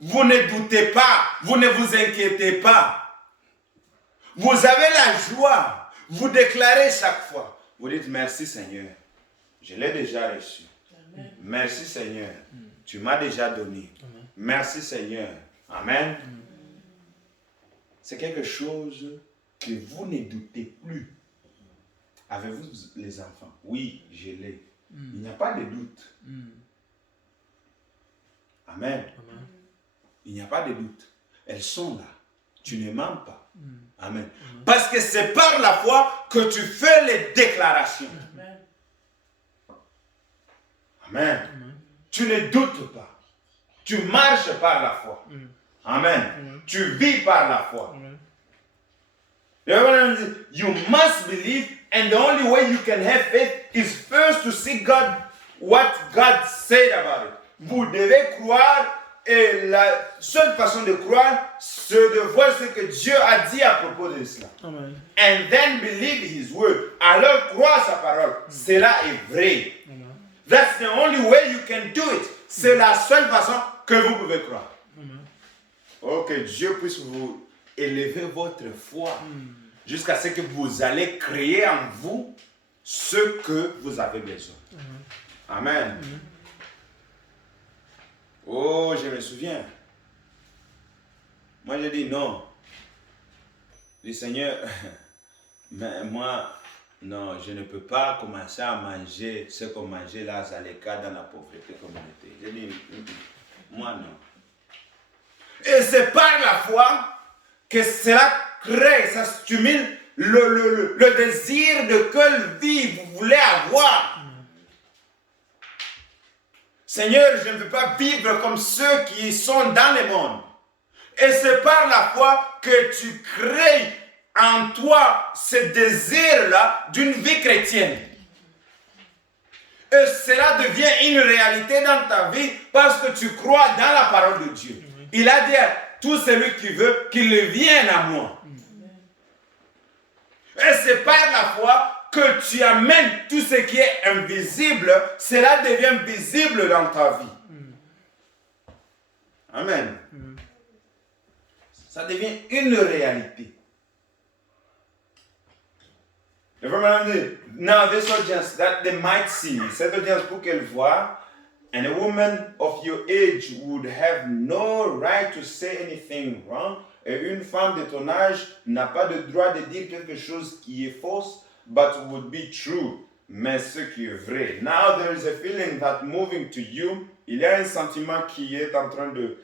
Vous ne doutez pas, vous ne vous inquiétez pas. Vous avez la joie, vous déclarez chaque fois. Vous dites merci Seigneur, je l'ai déjà reçu. Amen. Merci Seigneur, tu m'as déjà donné. Amen. Merci Seigneur. Amen. C'est quelque chose que vous ne doutez plus. Avez-vous les enfants? Oui, je l'ai. Il n'y a pas de doute. Amen. Il n'y a pas de doute. elles sont là. Tu ne mens pas. Amen. Parce que c'est par la foi que tu fais les déclarations. Amen. Tu ne doutes pas. Tu marches par la foi. Amen. Tu vis par la foi. You must believe, and the only way you can have faith is first to see God, what God said about it. Vous devez croire, et la seule façon de croire, c'est de voir ce que Dieu a dit à propos de cela. Amen. And then believe His word. Alors croire sa parole. Cela est vrai. Amen. That's the only way you can do it. C'est la seule façon que vous pouvez croire. Amen. Oh, que Dieu puisse vous élever votre foi jusqu'à ce que vous allez créer en vous ce que vous avez besoin. Amen. Oh, je me souviens. Moi, j'ai dit non. Le Seigneur, mais moi, non, je ne peux pas commencer à manger ce qu'on mangeait là, Zaleka, dans la pauvreté communautaire. J'ai dit, moi, non. Et c'est par la foi que cela crée, ça stimule le désir de quelle vie vous voulez avoir. Seigneur, je ne veux pas vivre comme ceux qui sont dans le monde. Et c'est par la foi que tu crées en toi ce désir-là d'une vie chrétienne. Et cela devient une réalité dans ta vie parce que tu crois dans la parole de Dieu. Il a dit à tout celui qui veut qu'il vienne à moi. Et c'est par la foi que tu amènes tout ce qui est invisible, cela devient visible dans ta vie. Amen. Ça devient une réalité. Now this audience that they might see, cette audience pour qu'elle voit, and a woman of your age would have no right to say anything wrong. Et une femme de ton âge n'a pas de droit de dire quelque chose qui est fausse, but would be true, mais ce qui est vrai. Now there is a feeling that moving to you, il y a un sentiment qui est en train de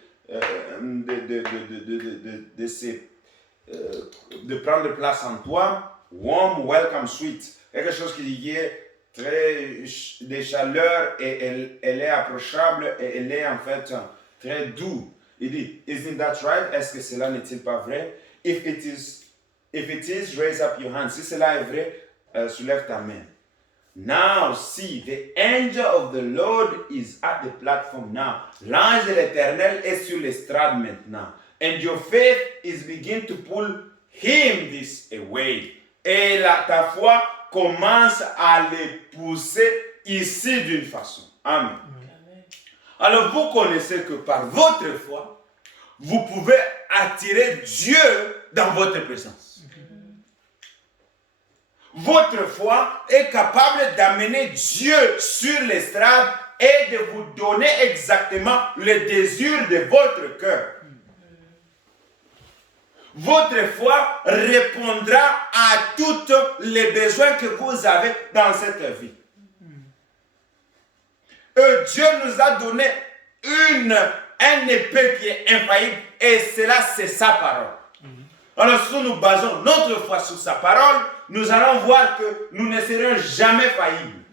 prendre place en toi. Warm, welcome, sweet. Quelque chose qui est très de chaleur et elle est approchable et elle est en fait très doux. Il dit, isn't that right? Est-ce que cela n'est-il pas vrai? If it is, raise up your hand. Si cela est vrai, soulève ta main. Now see, the angel of the Lord is at the platform now. L'ange de l'Éternel est sur l'estrade maintenant. And your faith is begin to pull him this away. Et ta foi commence à les pousser ici d'une façon. Amen. Alors vous connaissez que par votre foi, vous pouvez attirer Dieu dans votre présence. Votre foi est capable d'amener Dieu sur l'estrade et de vous donner exactement le désir de votre cœur. Votre foi répondra à tous les besoins que vous avez dans cette vie. Dieu nous a donné un épée qui est infaillible et cela c'est sa parole. Alors si nous basons notre foi sur sa parole, nous allons voir que nous ne serons jamais faillibles.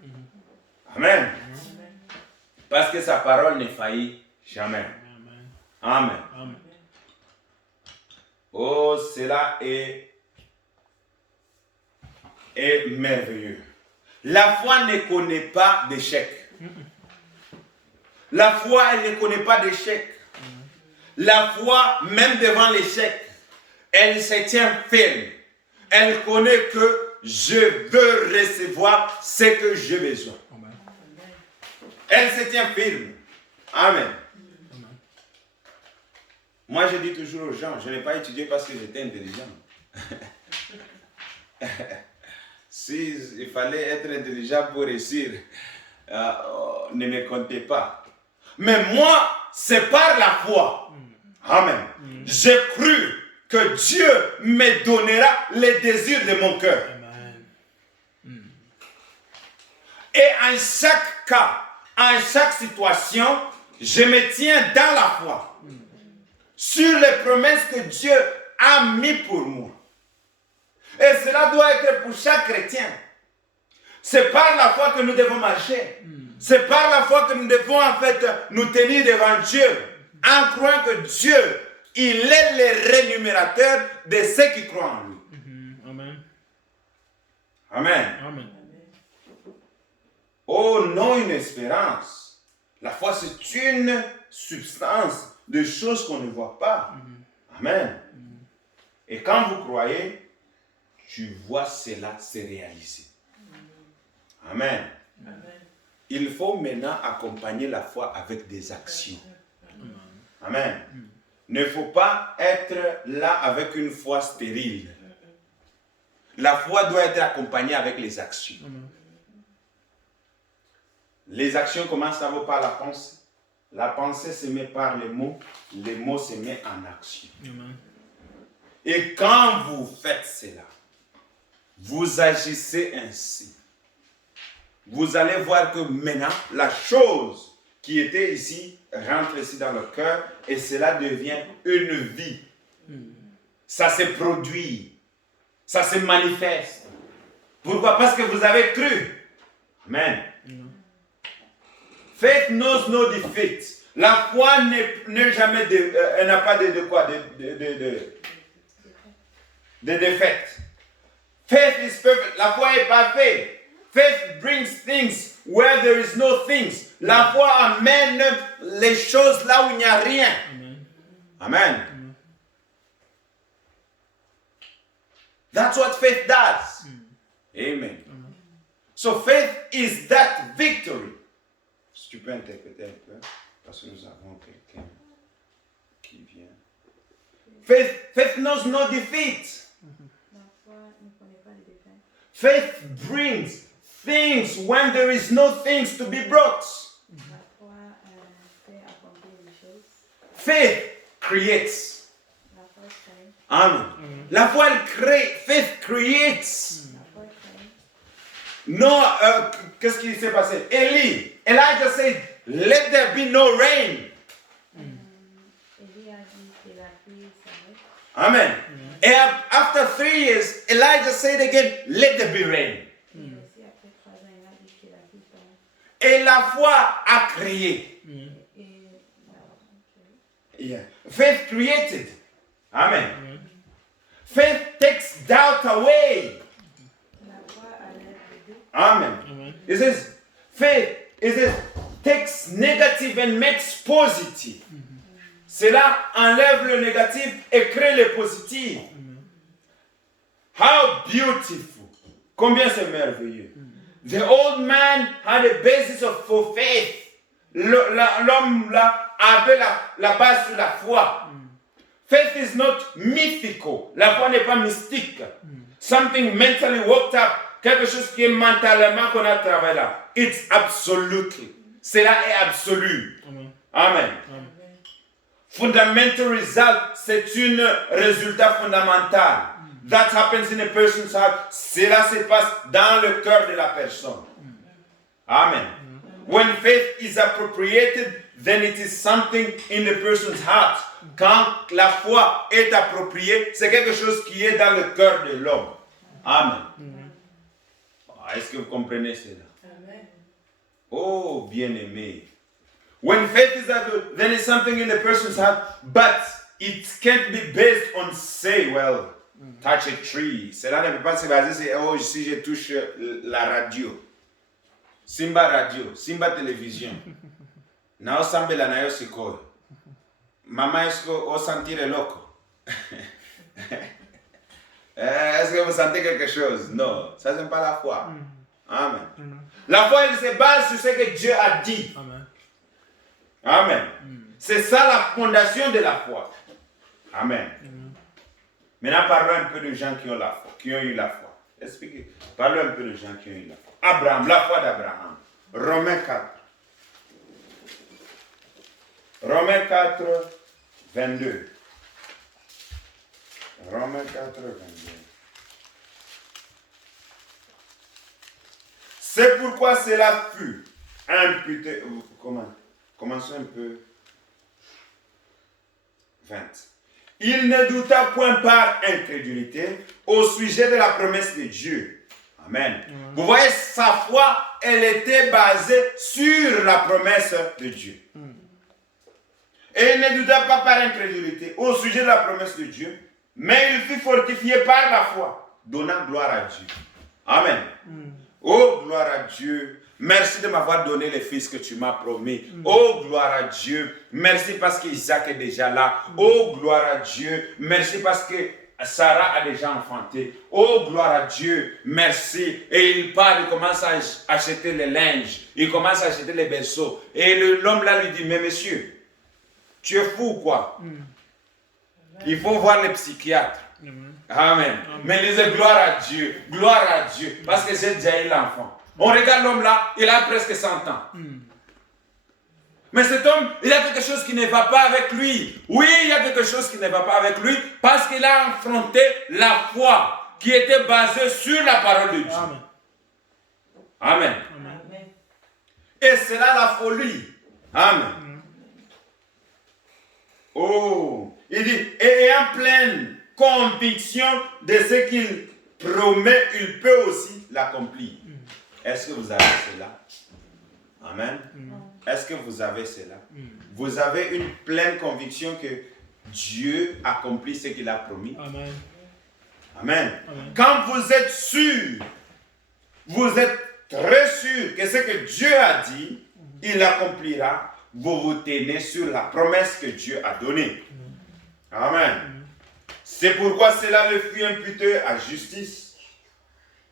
Amen. Parce que sa parole ne faillit jamais. Amen. Amen. Oh, cela est merveilleux. La foi ne connaît pas d'échec. La foi, elle ne connaît pas d'échec. La foi, même devant l'échec, elle se tient ferme. Elle connaît que je veux recevoir ce que j'ai besoin. Elle se tient ferme. Amen. Moi, je dis toujours aux gens, je n'ai pas étudié parce que j'étais intelligent. S'il fallait être intelligent pour réussir, ne me comptez pas. Mais moi, c'est par la foi. Amen. J'ai cru que Dieu me donnera les désirs de mon cœur. Et en chaque cas, en chaque situation, je me tiens dans la foi. sur les promesses que Dieu a mises pour moi. Et cela doit être pour chaque chrétien. C'est par la foi que nous devons marcher. C'est par la foi que nous devons en fait nous tenir devant Dieu, en croyant que Dieu, il est le rémunérateur de ceux qui croient en lui. Amen. Amen. Amen. Oh non, une espérance. La foi, c'est une substance de choses qu'on ne voit pas. Amen. Et quand vous croyez, tu vois cela se réaliser. Amen. Il faut maintenant accompagner la foi avec des actions. Amen. Il ne faut pas être là avec une foi stérile. La foi doit être accompagnée avec les actions. Les actions commencent d'abord par la pensée. La pensée se met par les mots se mettent en action. Et quand vous faites cela, vous agissez ainsi. Vous allez voir que maintenant, la chose qui était ici rentre ici dans le cœur et cela devient une vie. Ça se produit. Ça se manifeste. Pourquoi? Parce que vous avez cru. Amen. Faith knows no defeat. La foi n'est jamais elle n'a pas de quoi? De défaite. Faith is perfect. La foi est parfaite. Faith brings things where there is no things. La foi amène les choses là où il n'y a rien. Amen. That's what faith does. Amen. So faith is that victory. Si tu peux interpréter un peu, parce que nous avons quelqu'un qui vient. Faith knows no defeat. Faith brings things when there is no things to be brought. Faith creates. Amen. La foi, elle crée. Faith creates. Non, qu'est-ce qui s'est passé? Elijah said, let there be no rain. Amen. And after 3 years, Elijah said again, let there be rain. Et la foi a créé. Yeah. Faith created. Amen. Faith takes doubt away. Amen. It says, faith, takes negative and makes positive. Cela enlève le négatif et crée le positif. How beautiful. Combien c'est merveilleux. The old man had a basis for faith. L'homme là avait la base sur la foi. Faith is not mythical. La foi n'est pas mystique. Something mentally worked up. Quelque chose qui est mentalement qu'on a travaillé là. It's absolutely. Cela est absolu. Amen. Fundamental result, c'est un résultat fondamental. That happens in a person's heart. Cela se passe dans le cœur de la personne. Amen. When faith is appropriated, then it is something in the person's heart. Quand la foi est appropriée, c'est quelque chose qui est dans le cœur de l'homme. Amen. Est-ce que vous comprenez cela? Amen. Oh, bien-aimé. When faith is appropriate, then it's something in the person's heart, but it can't be based on say, well, touch a tree. Cela ne peut pas se baser sur, oh, si je touche la radio. Simba radio, Simba télévision. Nao sambela na yo sikoyo. Mama esko o sentire loco. Est-ce que vous sentez quelque chose? Non, ça c'est pas la foi. Amen. La foi, elle se base sur ce que Dieu a dit. Amen. Amen. C'est ça la fondation de la foi. Amen. Maintenant, parlons un peu de gens qui ont la foi, qui ont eu la foi. Expliquez. Parlons un peu de gens qui ont eu la foi. Abraham, la foi d'Abraham. Romains 4. Romains 4, 22. Romains 4, 22. C'est pourquoi cela fut imputé. Commençons un peu. 20. Il ne douta point par incrédulité au sujet de la promesse de Dieu. Amen. Vous voyez, sa foi, elle était basée sur la promesse de Dieu. Et il ne douta pas par incrédulité au sujet de la promesse de Dieu, mais il fut fortifié par la foi, donnant gloire à Dieu. Amen. Oh, gloire à Dieu. Merci de m'avoir donné le fils que tu m'as promis. Oh, gloire à Dieu. Merci parce qu'Isaac est déjà là. Oh, gloire à Dieu. Merci parce que Sarah a déjà enfanté. Oh, gloire à Dieu. Merci. Et il part, il commence à acheter les linges. Il commence à acheter les berceaux. Et l'homme là lui dit, mais monsieur, tu es fou quoi? Il faut voir les psychiatres. Amen. Mais il disait gloire à Dieu. Gloire à Dieu. Parce que j'ai déjà eu l'enfant. On regarde l'homme là, il a presque 100 ans. Mais cet homme, il y a quelque chose qui ne va pas avec lui. Oui, il y a quelque chose qui ne va pas avec lui parce qu'il a affronté la foi qui était basée sur la parole de Dieu. Amen. Amen. Et c'est là la folie. Amen. Oh, il dit, et ayant pleine conviction de ce qu'il promet, il peut aussi l'accomplir. Est-ce que vous avez cela? Amen. Est-ce que vous avez cela? Vous avez une pleine conviction que Dieu accomplit ce qu'il a promis? Amen. Amen. Amen. Quand vous êtes sûr, vous êtes très sûr que ce que Dieu a dit, il accomplira, vous vous tenez sur la promesse que Dieu a donnée. Amen. C'est pourquoi cela le fut imputé à justice.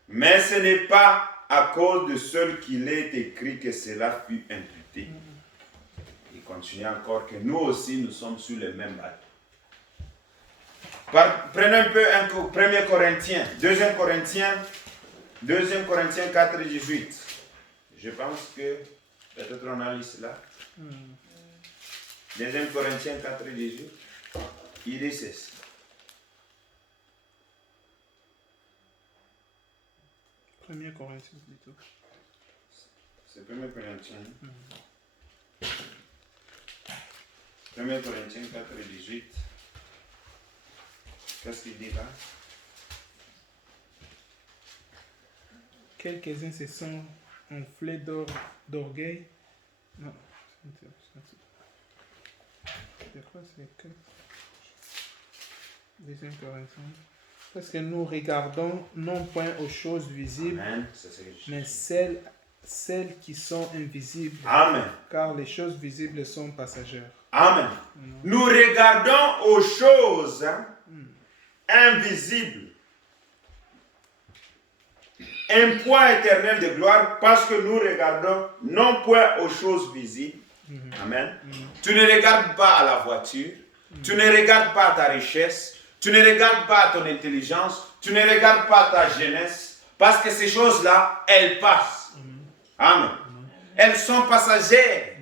Mais ce n'est pas à cause de seul qu'il est écrit que cela fut imputé. Il continue encore que nous aussi, nous sommes sur le même bateau. Prenez un peu 1 Corinthiens, 2 Corinthiens 4, 18. Je pense que peut-être on a lu cela. 2 Corinthiens 4, 18. Il dit ceci. Premier Corinthiens plutôt. C'est 1 Corinthiens. 1 Corinthiens 4, 18. Qu'est-ce qu'il dit là? Quelques-uns se sont enflés d'orgueil. Non, c'est quoi, c'est 4. Deuxième Corinthiens. Parce que nous regardons non point aux choses visibles, Amen. mais celles qui sont invisibles. Amen. Car les choses visibles sont passagères. Amen. Nous regardons aux choses invisibles. Un point éternel de gloire parce que nous regardons non point aux choses visibles. Amen. Tu ne regardes pas à la voiture. Tu ne regardes pas à ta richesse. Tu ne regardes pas à ton intelligence. Tu ne regardes pas à ta jeunesse. Parce que ces choses-là, elles passent. Amen. Elles sont passagères.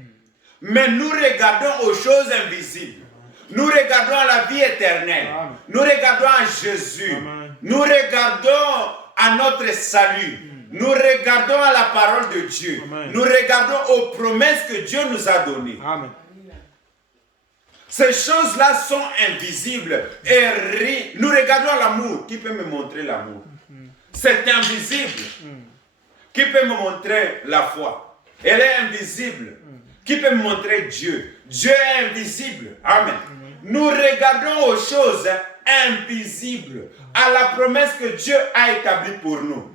Mais nous regardons aux choses invisibles. Nous regardons à la vie éternelle. Nous regardons à Jésus. Nous regardons à notre salut. Nous regardons à la parole de Dieu. Nous regardons aux promesses que Dieu nous a données. Amen. Ces choses-là sont invisibles. Et nous regardons à l'amour. Qui peut me montrer l'amour? C'est invisible. Qui peut me montrer la foi? Elle est invisible. Qui peut me montrer Dieu? Dieu est invisible. Amen. Nous regardons aux choses invisibles, à la promesse que Dieu a établie pour nous.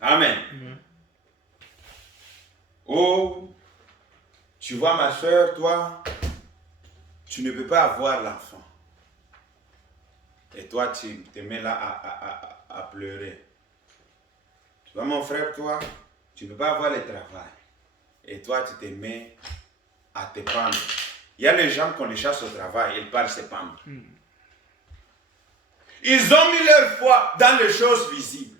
Amen. Oh, tu vois ma soeur, toi, tu ne peux pas avoir l'enfant. Et toi, tu te mets là à pleurer. Tu vois mon frère, toi, tu ne peux pas avoir le travail. Et toi, tu te mets à te pendre. Il y a les gens qu'on les chasse au travail, ils partent se pendre. Ils ont mis leur foi dans les choses visibles.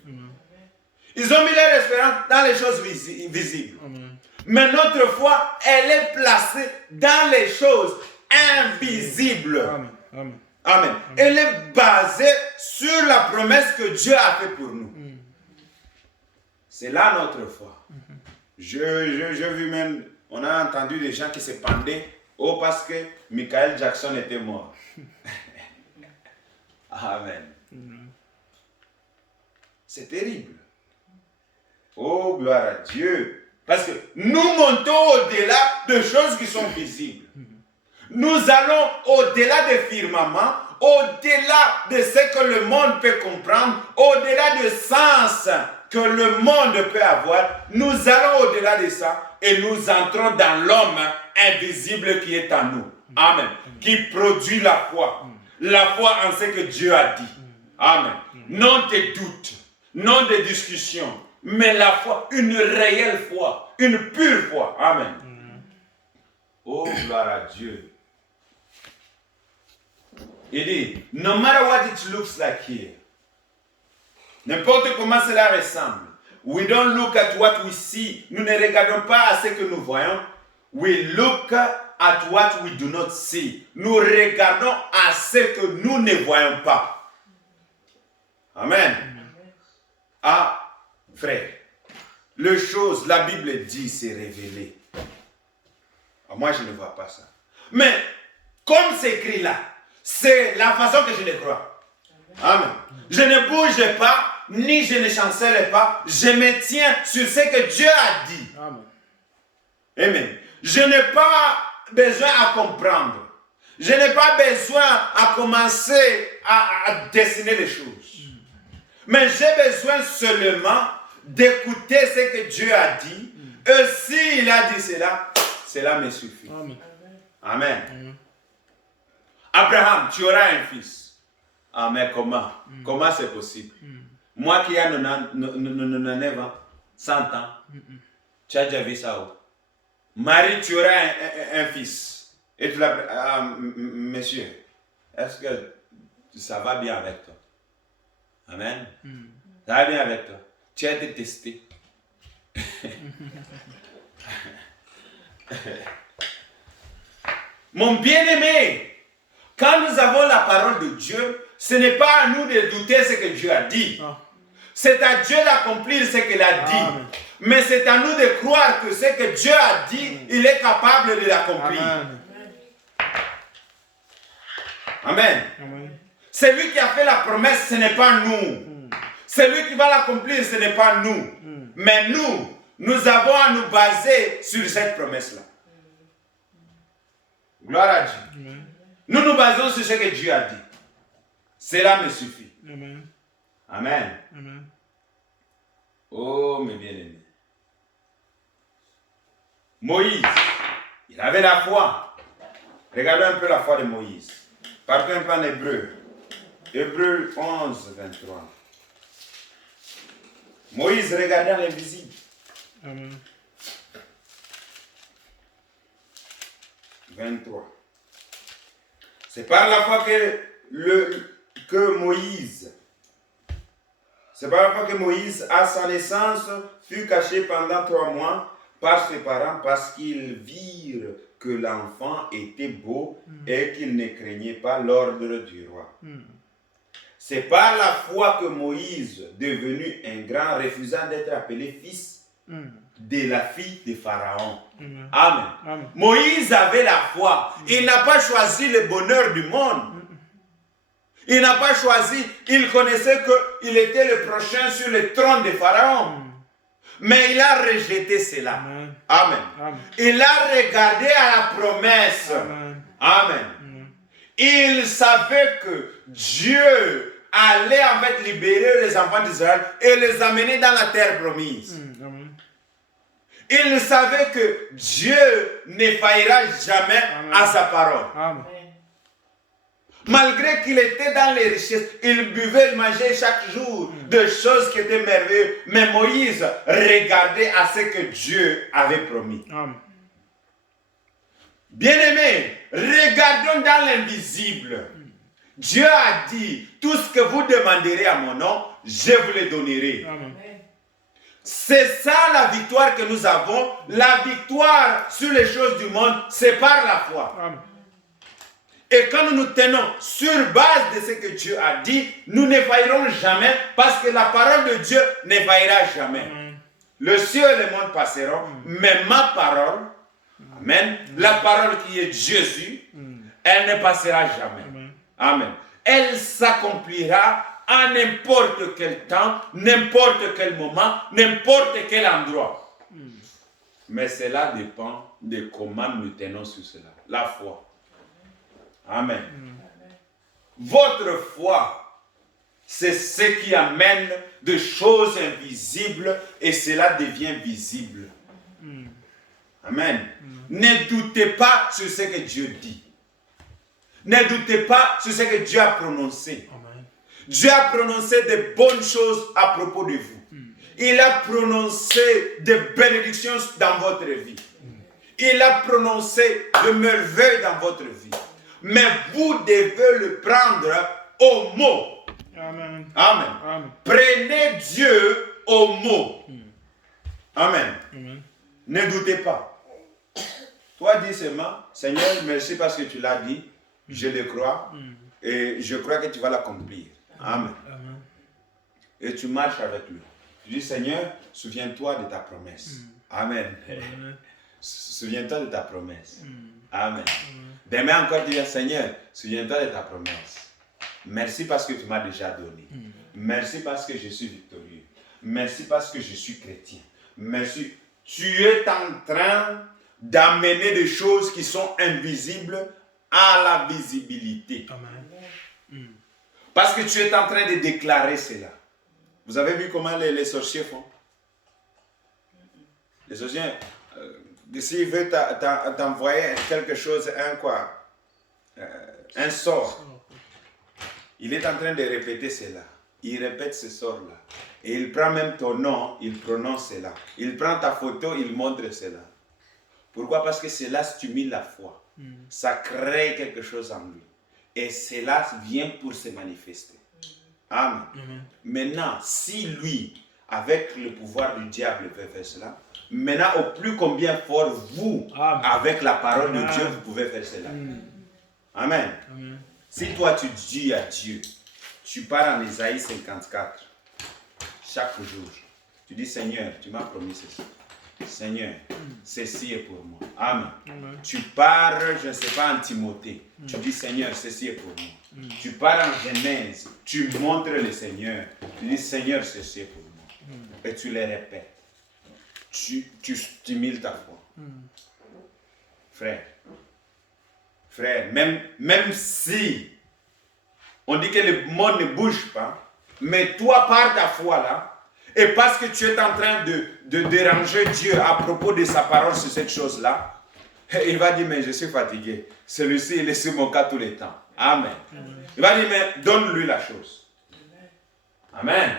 Ils ont mis leur espérance dans les choses visibles. Mais notre foi, elle est placée dans les choses invisibles. Amen. Amen. Elle est basée sur la promesse que Dieu a faite pour nous. C'est là notre foi. J'ai vu même, on a entendu des gens qui se pendaient Oh, parce que Michael Jackson était mort. Amen. C'est terrible. Oh, gloire à Dieu. Parce que nous montons au-delà de choses qui sont visibles. Nous allons au-delà des firmaments, au-delà de ce que le monde peut comprendre, au-delà du sens que le monde peut avoir. Nous allons au-delà de ça et nous entrons dans l'homme invisible qui est en nous. Amen. Qui produit la foi. La foi en ce que Dieu a dit. Amen. Non des doutes, non des discussions, mais la foi, une réelle foi, une pure foi. Amen. Oh, gloire à Dieu. Il dit, no matter what it looks like here, n'importe comment cela ressemble, we don't look at what we see. Nous ne regardons pas à ce que nous voyons. We look at what we do not see. Nous regardons à ce que nous ne voyons pas. Amen. Ah, frère, les choses, la Bible dit, c'est révélé. Ah, moi, je ne vois pas ça. Mais, comme c'est écrit là, c'est la façon que je le crois. Amen. Je ne bouge pas, ni je ne chancelle pas. Je me tiens sur ce que Dieu a dit. Amen. Amen. Je n'ai pas besoin à comprendre. Je n'ai pas besoin à commencer à dessiner les choses. Mais j'ai besoin seulement d'écouter ce que Dieu a dit. Et s'il a dit cela, cela me suffit. Amen. Amen. Abraham, tu auras un fils. Ah, mais comment? Comment c'est possible? Moi qui ai 99 ans, 100 ans, tu as déjà vu ça où? Marie, tu auras un fils. Et tu l'as... monsieur, est-ce que ça va bien avec toi? Amen. Ça va bien avec toi. Tu as été testé. Mon bien-aimé, quand nous avons la parole de Dieu, ce n'est pas à nous de douter ce que Dieu a dit. C'est à Dieu d'accomplir ce qu'il a dit. Amen. Mais c'est à nous de croire que ce que Dieu a dit, il est capable de l'accomplir. Amen. Amen. Amen. Celui qui a fait la promesse, ce n'est pas nous. Celui qui va l'accomplir, ce n'est pas nous. Mais nous avons à nous baser sur cette promesse-là. Gloire à Dieu. Amen. Nous nous basons sur ce que Dieu a dit. Cela me suffit. Amen. Amen. Amen. Oh, mes bien-aimés. Moïse, il avait la foi. Regardez un peu la foi de Moïse. Partons un peu en hébreu. Hébreu 11, 23. Moïse regardait l'invisible. Amen. 23. C'est par la foi que Moïse, à sa naissance, fut caché pendant 3 mois par ses parents parce qu'ils virent que l'enfant était beau et qu'il ne craignait pas l'ordre du roi. C'est par la foi que Moïse, devenu un grand, refusa d'être appelé fils de la fille de Pharaon. Amen. Amen. Moïse avait la foi. Il n'a pas choisi le bonheur du monde. Il n'a pas choisi, il connaissait qu'il était le prochain sur le trône de Pharaon. Mais il a rejeté cela. Amen. Amen. Amen. Il a regardé à la promesse. Amen. Amen. Il savait que Dieu allait en fait libérer les enfants d'Israël et les amener dans la terre promise. Amen. Il savait que Dieu ne faillira jamais à sa parole. Amen. Malgré qu'il était dans les richesses, il buvait, il mangeait chaque jour des choses qui étaient merveilleuses. Mais Moïse regardait à ce que Dieu avait promis. Amen. Bien-aimés, regardons dans l'invisible. Dieu a dit, tout ce que vous demanderez à mon nom, je vous le donnerai. Amen. C'est ça la victoire que nous avons. La victoire sur les choses du monde, c'est par la foi. Amen. Et quand nous nous tenons sur base de ce que Dieu a dit, nous ne faillerons jamais parce que la parole de Dieu ne faillira jamais. Le ciel et le monde passeront, mais ma parole Amen. La parole qui est Jésus, elle ne passera jamais. Amen. Elle s'accomplira à n'importe quel temps, n'importe quel moment, n'importe quel endroit. Mais cela dépend de comment nous tenons sur cela. La foi. Amen. Votre foi, c'est ce qui amène des choses invisibles et cela devient visible. Amen. Ne doutez pas sur ce que Dieu dit. Ne doutez pas sur ce que Dieu a prononcé. Amen. Dieu a prononcé de bonnes choses à propos de vous. Il a prononcé des bénédictions dans votre vie. Il a prononcé de merveilles dans votre vie. Mais vous devez le prendre au mot. Amen. Amen. Amen. Prenez Dieu au mot. Amen. Amen. Ne doutez pas. Toi, dis seulement, Seigneur, merci parce que tu l'as dit. Je le crois. Et je crois que tu vas l'accomplir. Amen. Amen. Et tu marches avec lui. Tu dis, Seigneur, souviens-toi de ta promesse. Amen. Souviens-toi de ta promesse. Amen. Demain encore, tu dis, Seigneur, souviens-toi de ta promesse. Merci parce que tu m'as déjà donné. Merci parce que je suis victorieux. Merci parce que je suis chrétien. Merci. Tu es en train d'amener des choses qui sont invisibles à la visibilité. Amen. Parce que tu es en train de déclarer cela. Vous avez vu comment les sorciers font? Les sorciers, s'il veut t'envoyer quelque chose, un sort, il est en train de répéter cela. Il répète ce sort-là. Et il prend même ton nom, il prononce cela. Il prend ta photo, il montre cela. Pourquoi? Parce que cela stimule la foi. Ça crée quelque chose en lui. Et cela vient pour se manifester. Amen. Maintenant, si lui, avec le pouvoir du diable, peut faire cela, maintenant, au plus combien fort vous, avec la parole de Dieu, vous pouvez faire cela. Amen. Si toi, tu dis à Dieu, tu pars en Isaïe 54, chaque jour, tu dis, Seigneur, tu m'as promis ceci. Seigneur, ceci est pour moi. Amen. Tu pars, je ne sais pas, en Timothée. Tu dis, Seigneur, ceci est pour moi. Tu pars en Genèse. Tu montres le Seigneur. Tu dis, Seigneur, ceci est pour moi. Et tu les répètes. Tu stimules ta foi. Frère, même si on dit que le monde ne bouge pas, mais toi, par ta foi là, et parce que tu es en train de déranger Dieu à propos de sa parole sur cette chose-là, il va dire, mais je suis fatigué. Celui-ci, il est sur mon cas tout le temps. Amen. Il va dire, mais donne-lui la chose. Amen.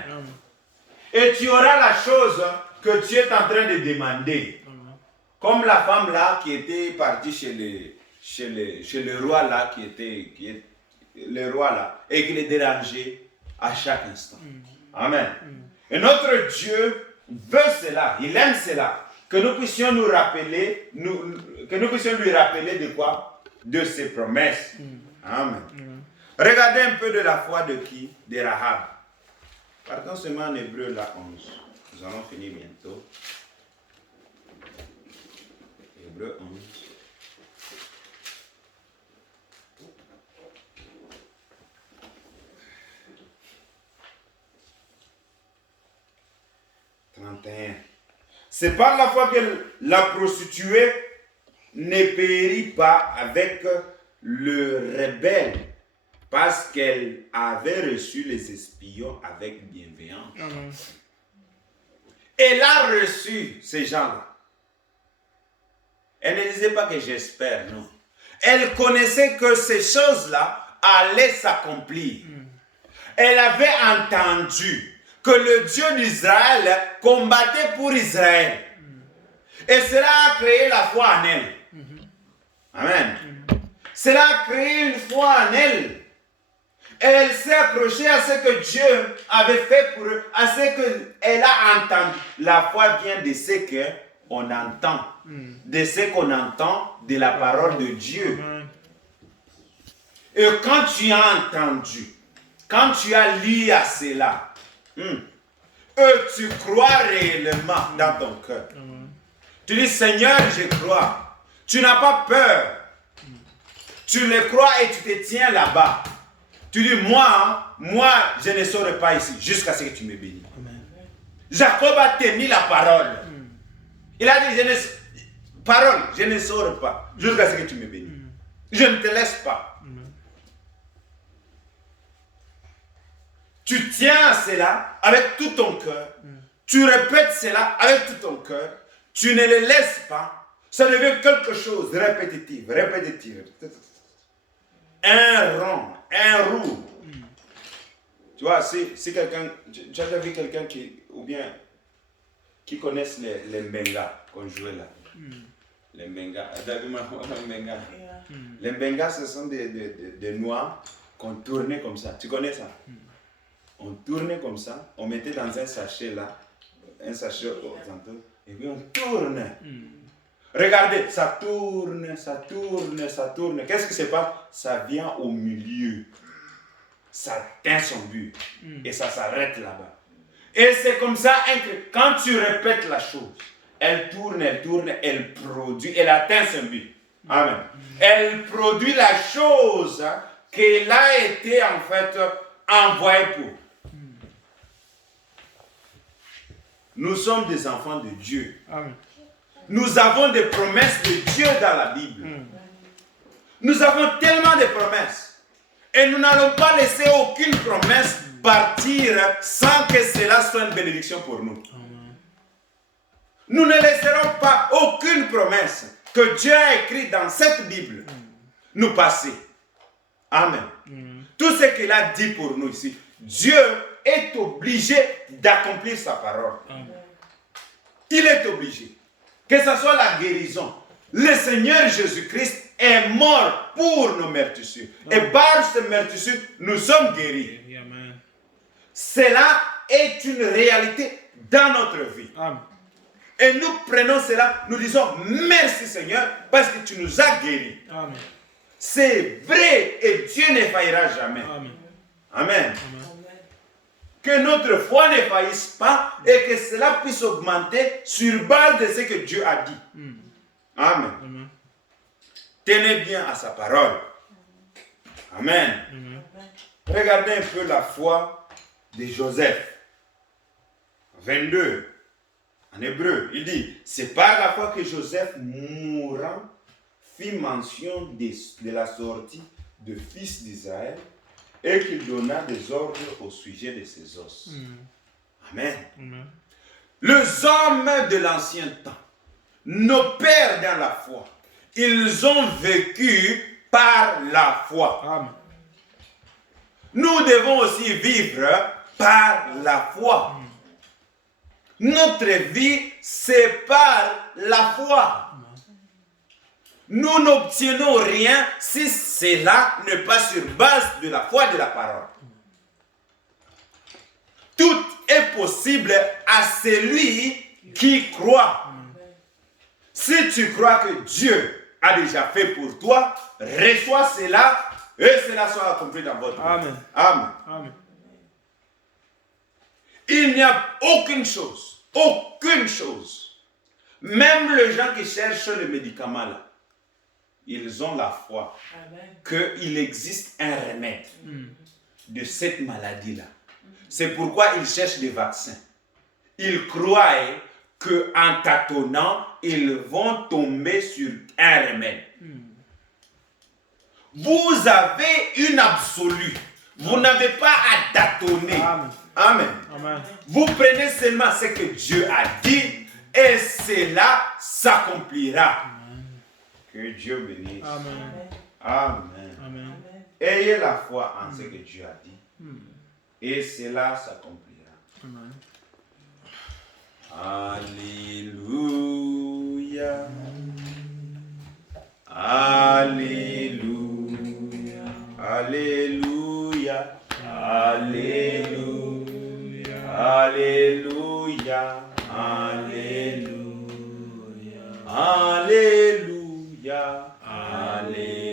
Et tu auras la chose que tu es en train de demander. Comme la femme là qui était partie chez le roi là, le roi là, et qui les dérangeait à chaque instant. Amen. Et notre Dieu veut cela, il aime cela, que nous puissions nous rappeler, que nous puissions lui rappeler de quoi? De ses promesses. Amen. Regardez un peu de la foi de qui? De Rahab. Partons seulement en Hébreu là 11. Nous allons finir bientôt. Hébreu 11. C'est par la foi que la prostituée ne périt pas avec le rebelle, parce qu'elle avait reçu les espions avec bienveillance. Elle a reçu ces gens-là. Elle ne disait pas que j'espère, non. Elle connaissait que ces choses-là allaient s'accomplir. Elle avait entendu que le Dieu d'Israël combattait pour Israël. Et cela a créé la foi en elle. Amen. Cela a créé une foi en elle. Et elle s'est accrochée à ce que Dieu avait fait pour eux, à ce qu'elle a entendu. La foi vient de ce qu'on entend. De ce qu'on entend de la parole de Dieu. Et quand tu as entendu, quand tu as lu à cela, tu crois réellement dans ton cœur. Tu dis, Seigneur, je crois. Tu n'as pas peur. Tu le crois et tu te tiens là-bas. Tu dis, moi, je ne serai pas ici jusqu'à ce que tu me bénisses. Jacob a tenu la parole. Il a dit, je ne serai pas jusqu'à ce que tu me bénisses. Je ne te laisse pas. Tu tiens à cela avec tout ton cœur. Tu répètes cela avec tout ton cœur. Tu ne le laisses pas. Ça devient quelque chose de répétitif. Un rond, un roue. Tu vois, si quelqu'un, tu as déjà vu quelqu'un qui connaisse les mbengas qu'on jouait là. Les mbengas. Les mbengas, ce sont des noix qu'on tournait comme ça. Tu connais ça? On tournait comme ça, on mettait dans un sachet là, un sachet horizontal, et puis on tourne. Regardez, ça tourne. Qu'est-ce qui se passe? Ça vient au milieu. Ça atteint son but. Et ça s'arrête là-bas. Et c'est comme ça que quand tu répètes la chose, elle tourne, elle produit, elle atteint son but. Amen. Elle produit la chose qu'elle a été en fait envoyée pour. Nous sommes des enfants de Dieu. Amen. Nous avons des promesses de Dieu dans la Bible. Nous avons tellement de promesses. Et nous n'allons pas laisser aucune promesse partir sans que cela soit une bénédiction pour nous. Nous ne laisserons pas aucune promesse que Dieu a écrite dans cette Bible nous passer. Amen. Tout ce qu'il a dit pour nous ici, Dieu est obligé d'accomplir sa parole. Il est obligé. Que ce soit la guérison. Le Seigneur Jésus-Christ est mort pour nos meurtrissures. Et par ces meurtrissures, nous sommes guéris. Amen. Cela est une réalité dans notre vie. Amen. Et nous prenons cela, nous disons merci Seigneur parce que tu nous as guéris. Amen. C'est vrai et Dieu ne faillira jamais. Amen. Amen. Que notre foi ne faillisse pas et que cela puisse augmenter sur base de ce que Dieu a dit. Amen. Amen. Tenez bien à sa parole. Amen. Regardez un peu la foi de Joseph. 22. En hébreu, il dit, c'est par la foi que Joseph, mourant, fit mention de la sortie de fils d'Israël et qu'il donna des ordres au sujet de ses os. Amen. Les hommes de l'ancien temps, nos pères dans la foi, ils ont vécu par la foi. Amen. Nous devons aussi vivre par la foi. Notre vie, c'est par la foi. Nous n'obtenons rien si cela n'est pas sur base de la foi de la parole. Tout est possible à celui qui croit. Si tu crois que Dieu a déjà fait pour toi, reçois cela et cela sera accompli dans votre vie. Amen. Amen. Amen. Il n'y a aucune chose, même les gens qui cherchent le médicament là, ils ont la foi qu'il existe un remède de cette maladie-là. C'est pourquoi ils cherchent des vaccins. Ils croient qu'en tâtonnant, ils vont tomber sur un remède. Vous avez une absolue. Vous n'avez pas à tâtonner. Amen. Amen. Amen. Vous prenez seulement ce que Dieu a dit et cela s'accomplira. Que Dieu bénisse. Amen. Amen. Amen. Ayez la foi en ce que Dieu a dit et cela s'accomplira. Amen. Alléluia. Alléluia. Alléluia. Alléluia. Alléluia. Alléluia. Alléluia. Alléluia.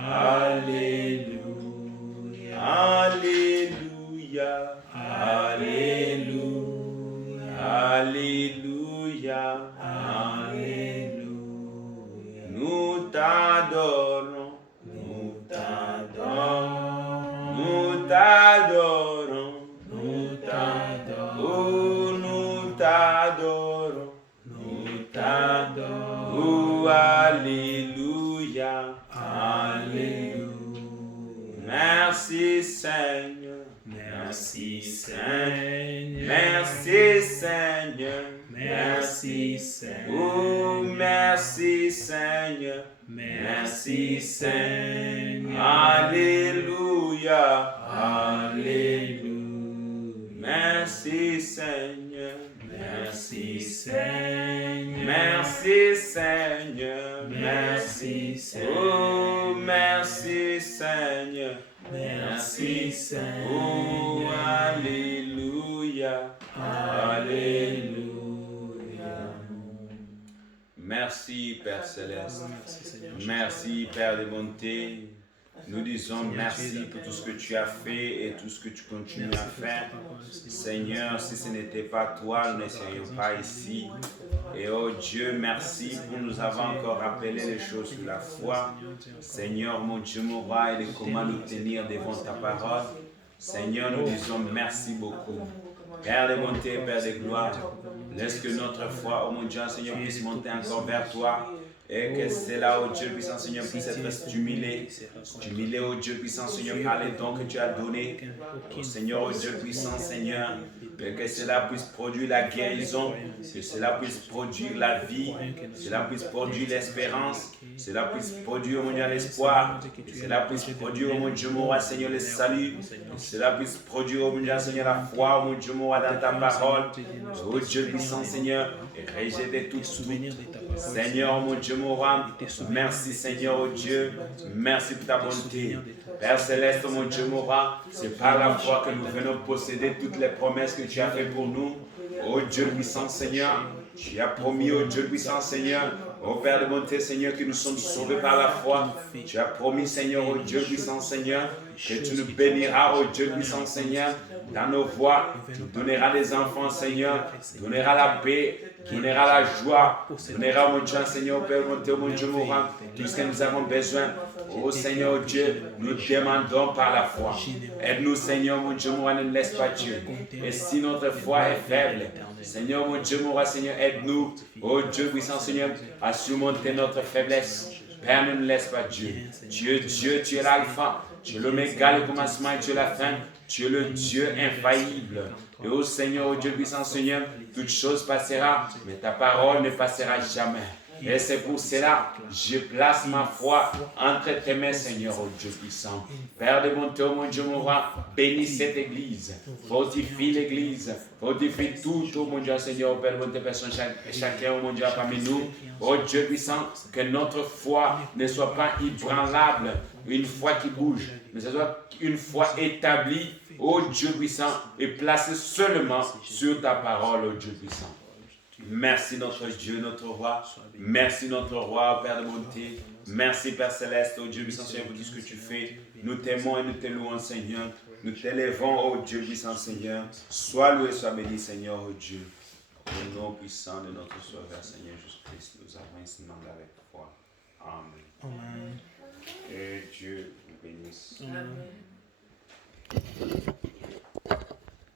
Alléluia. Alléluia. Alléluia. Alléluia. Alléluia. t'adorons. nous t'adorons, Oh, nous t'adorons. nous t'adorons. Oh, alléluia. Alléluia. Merci Seigneur. Merci Seigneur. Merci Seigneur. Merci Seigneur. Oh, merci Seigneur. Merci Seigneur. Alléluia. Alléluia. Merci Seigneur. Merci Seigneur. Merci Seigneur. Merci Seigneur. Oh, merci Seigneur. Merci Seigneur. Oh, alléluia. Alléluia. Merci Père Céleste. Merci Seigneur. Merci Père de bonté. Nous disons merci pour tout ce que tu as fait et tout ce que tu continues à faire. Seigneur, si ce n'était pas toi, nous ne serions pas ici. Et oh Dieu, merci pour nous avoir encore rappelé les choses sur la foi. Seigneur, mon Dieu, mon roi, et de comment nous tenir devant ta parole. Seigneur, nous disons merci beaucoup. Père de bonté, Père de gloire, laisse que notre foi, oh mon Dieu, Seigneur, puisse monter encore vers toi. Et que cela, oh Dieu puissant Seigneur, puisse être stimulé. Stimulé, oh Dieu puissant Seigneur, par les dons que tu as donnés. Oh Seigneur, oh Dieu puissant Seigneur, que cela puisse produire la guérison, que cela puisse produire la vie, que cela puisse produire l'espérance, que cela puisse produire, oh mon Dieu, l'espoir, que cela puisse produire, oh mon Dieu, mon roi, Seigneur, le salut, que cela puisse produire, oh mon Dieu, Seigneur, la foi, oh mon Dieu, mon roi, dans ta parole. Oh Dieu puissant Seigneur, et rejeter tout. Seigneur, mon Dieu, mon roi, merci Seigneur, oh Dieu, merci pour ta bonté. Père Céleste, mon Dieu, mon roi, c'est par la foi que nous venons posséder toutes les promesses que tu as faites pour nous. Oh Dieu puissant Seigneur, tu as promis, oh Dieu puissant Seigneur, oh Père de bonté Seigneur, que nous sommes sauvés par la foi. Tu as promis Seigneur, oh Dieu puissant Seigneur, que tu nous béniras, oh Dieu puissant Seigneur, dans nos voies. Tu donneras des enfants Seigneur, tu donneras la paix, tu donneras la joie, tu donneras mon Dieu Seigneur, Père de bonté, mon Dieu, mon roi, tout ce que nous avons besoin. Oh Seigneur, oh Dieu, nous demandons par la foi. Aide-nous Seigneur, mon Dieu, mon roi, ne nous laisse pas Dieu. Et si notre foi est faible, Seigneur, mon Dieu, mon roi, Seigneur, aide-nous, oh Dieu puissant Seigneur, à surmonter notre faiblesse. Père, ne nous laisse pas Dieu. Dieu, tu es l'alpha, tu es l'oméga, le commencement et tu es la fin. Tu es le Dieu infaillible. Et oh Seigneur, oh Dieu puissant Seigneur, toute chose passera, mais ta parole ne passera jamais. Et c'est pour cela que je place ma foi entre tes mains, Seigneur, oh Dieu puissant. Père de bonté, oh mon Dieu, mon roi, bénis cette église. Fortifie l'église. Fortifie tout, oh mon Dieu, Seigneur, oh Père de bonté, personne, chacun, oh mon Dieu, parmi nous. Oh Dieu puissant, que notre foi ne soit pas ébranlable, une foi qui bouge, mais ce soit une foi établie, oh Dieu puissant, et placée seulement sur ta parole, oh Dieu puissant. Merci notre Dieu, notre roi. Merci notre roi, Père de bonté. Merci Père Céleste, oh Dieu puissant Seigneur, pour tout ce que tu fais. Nous t'aimons et nous te louons, Seigneur. Nous t'élèvons, oh Dieu puissant Seigneur. Sois loué, sois béni, Seigneur, oh Dieu. Au nom puissant de notre Sauveur, Seigneur Jésus-Christ, nous avons ainsi demandé avec foi. Amen. Amen. Et Dieu vous bénisse. Amen.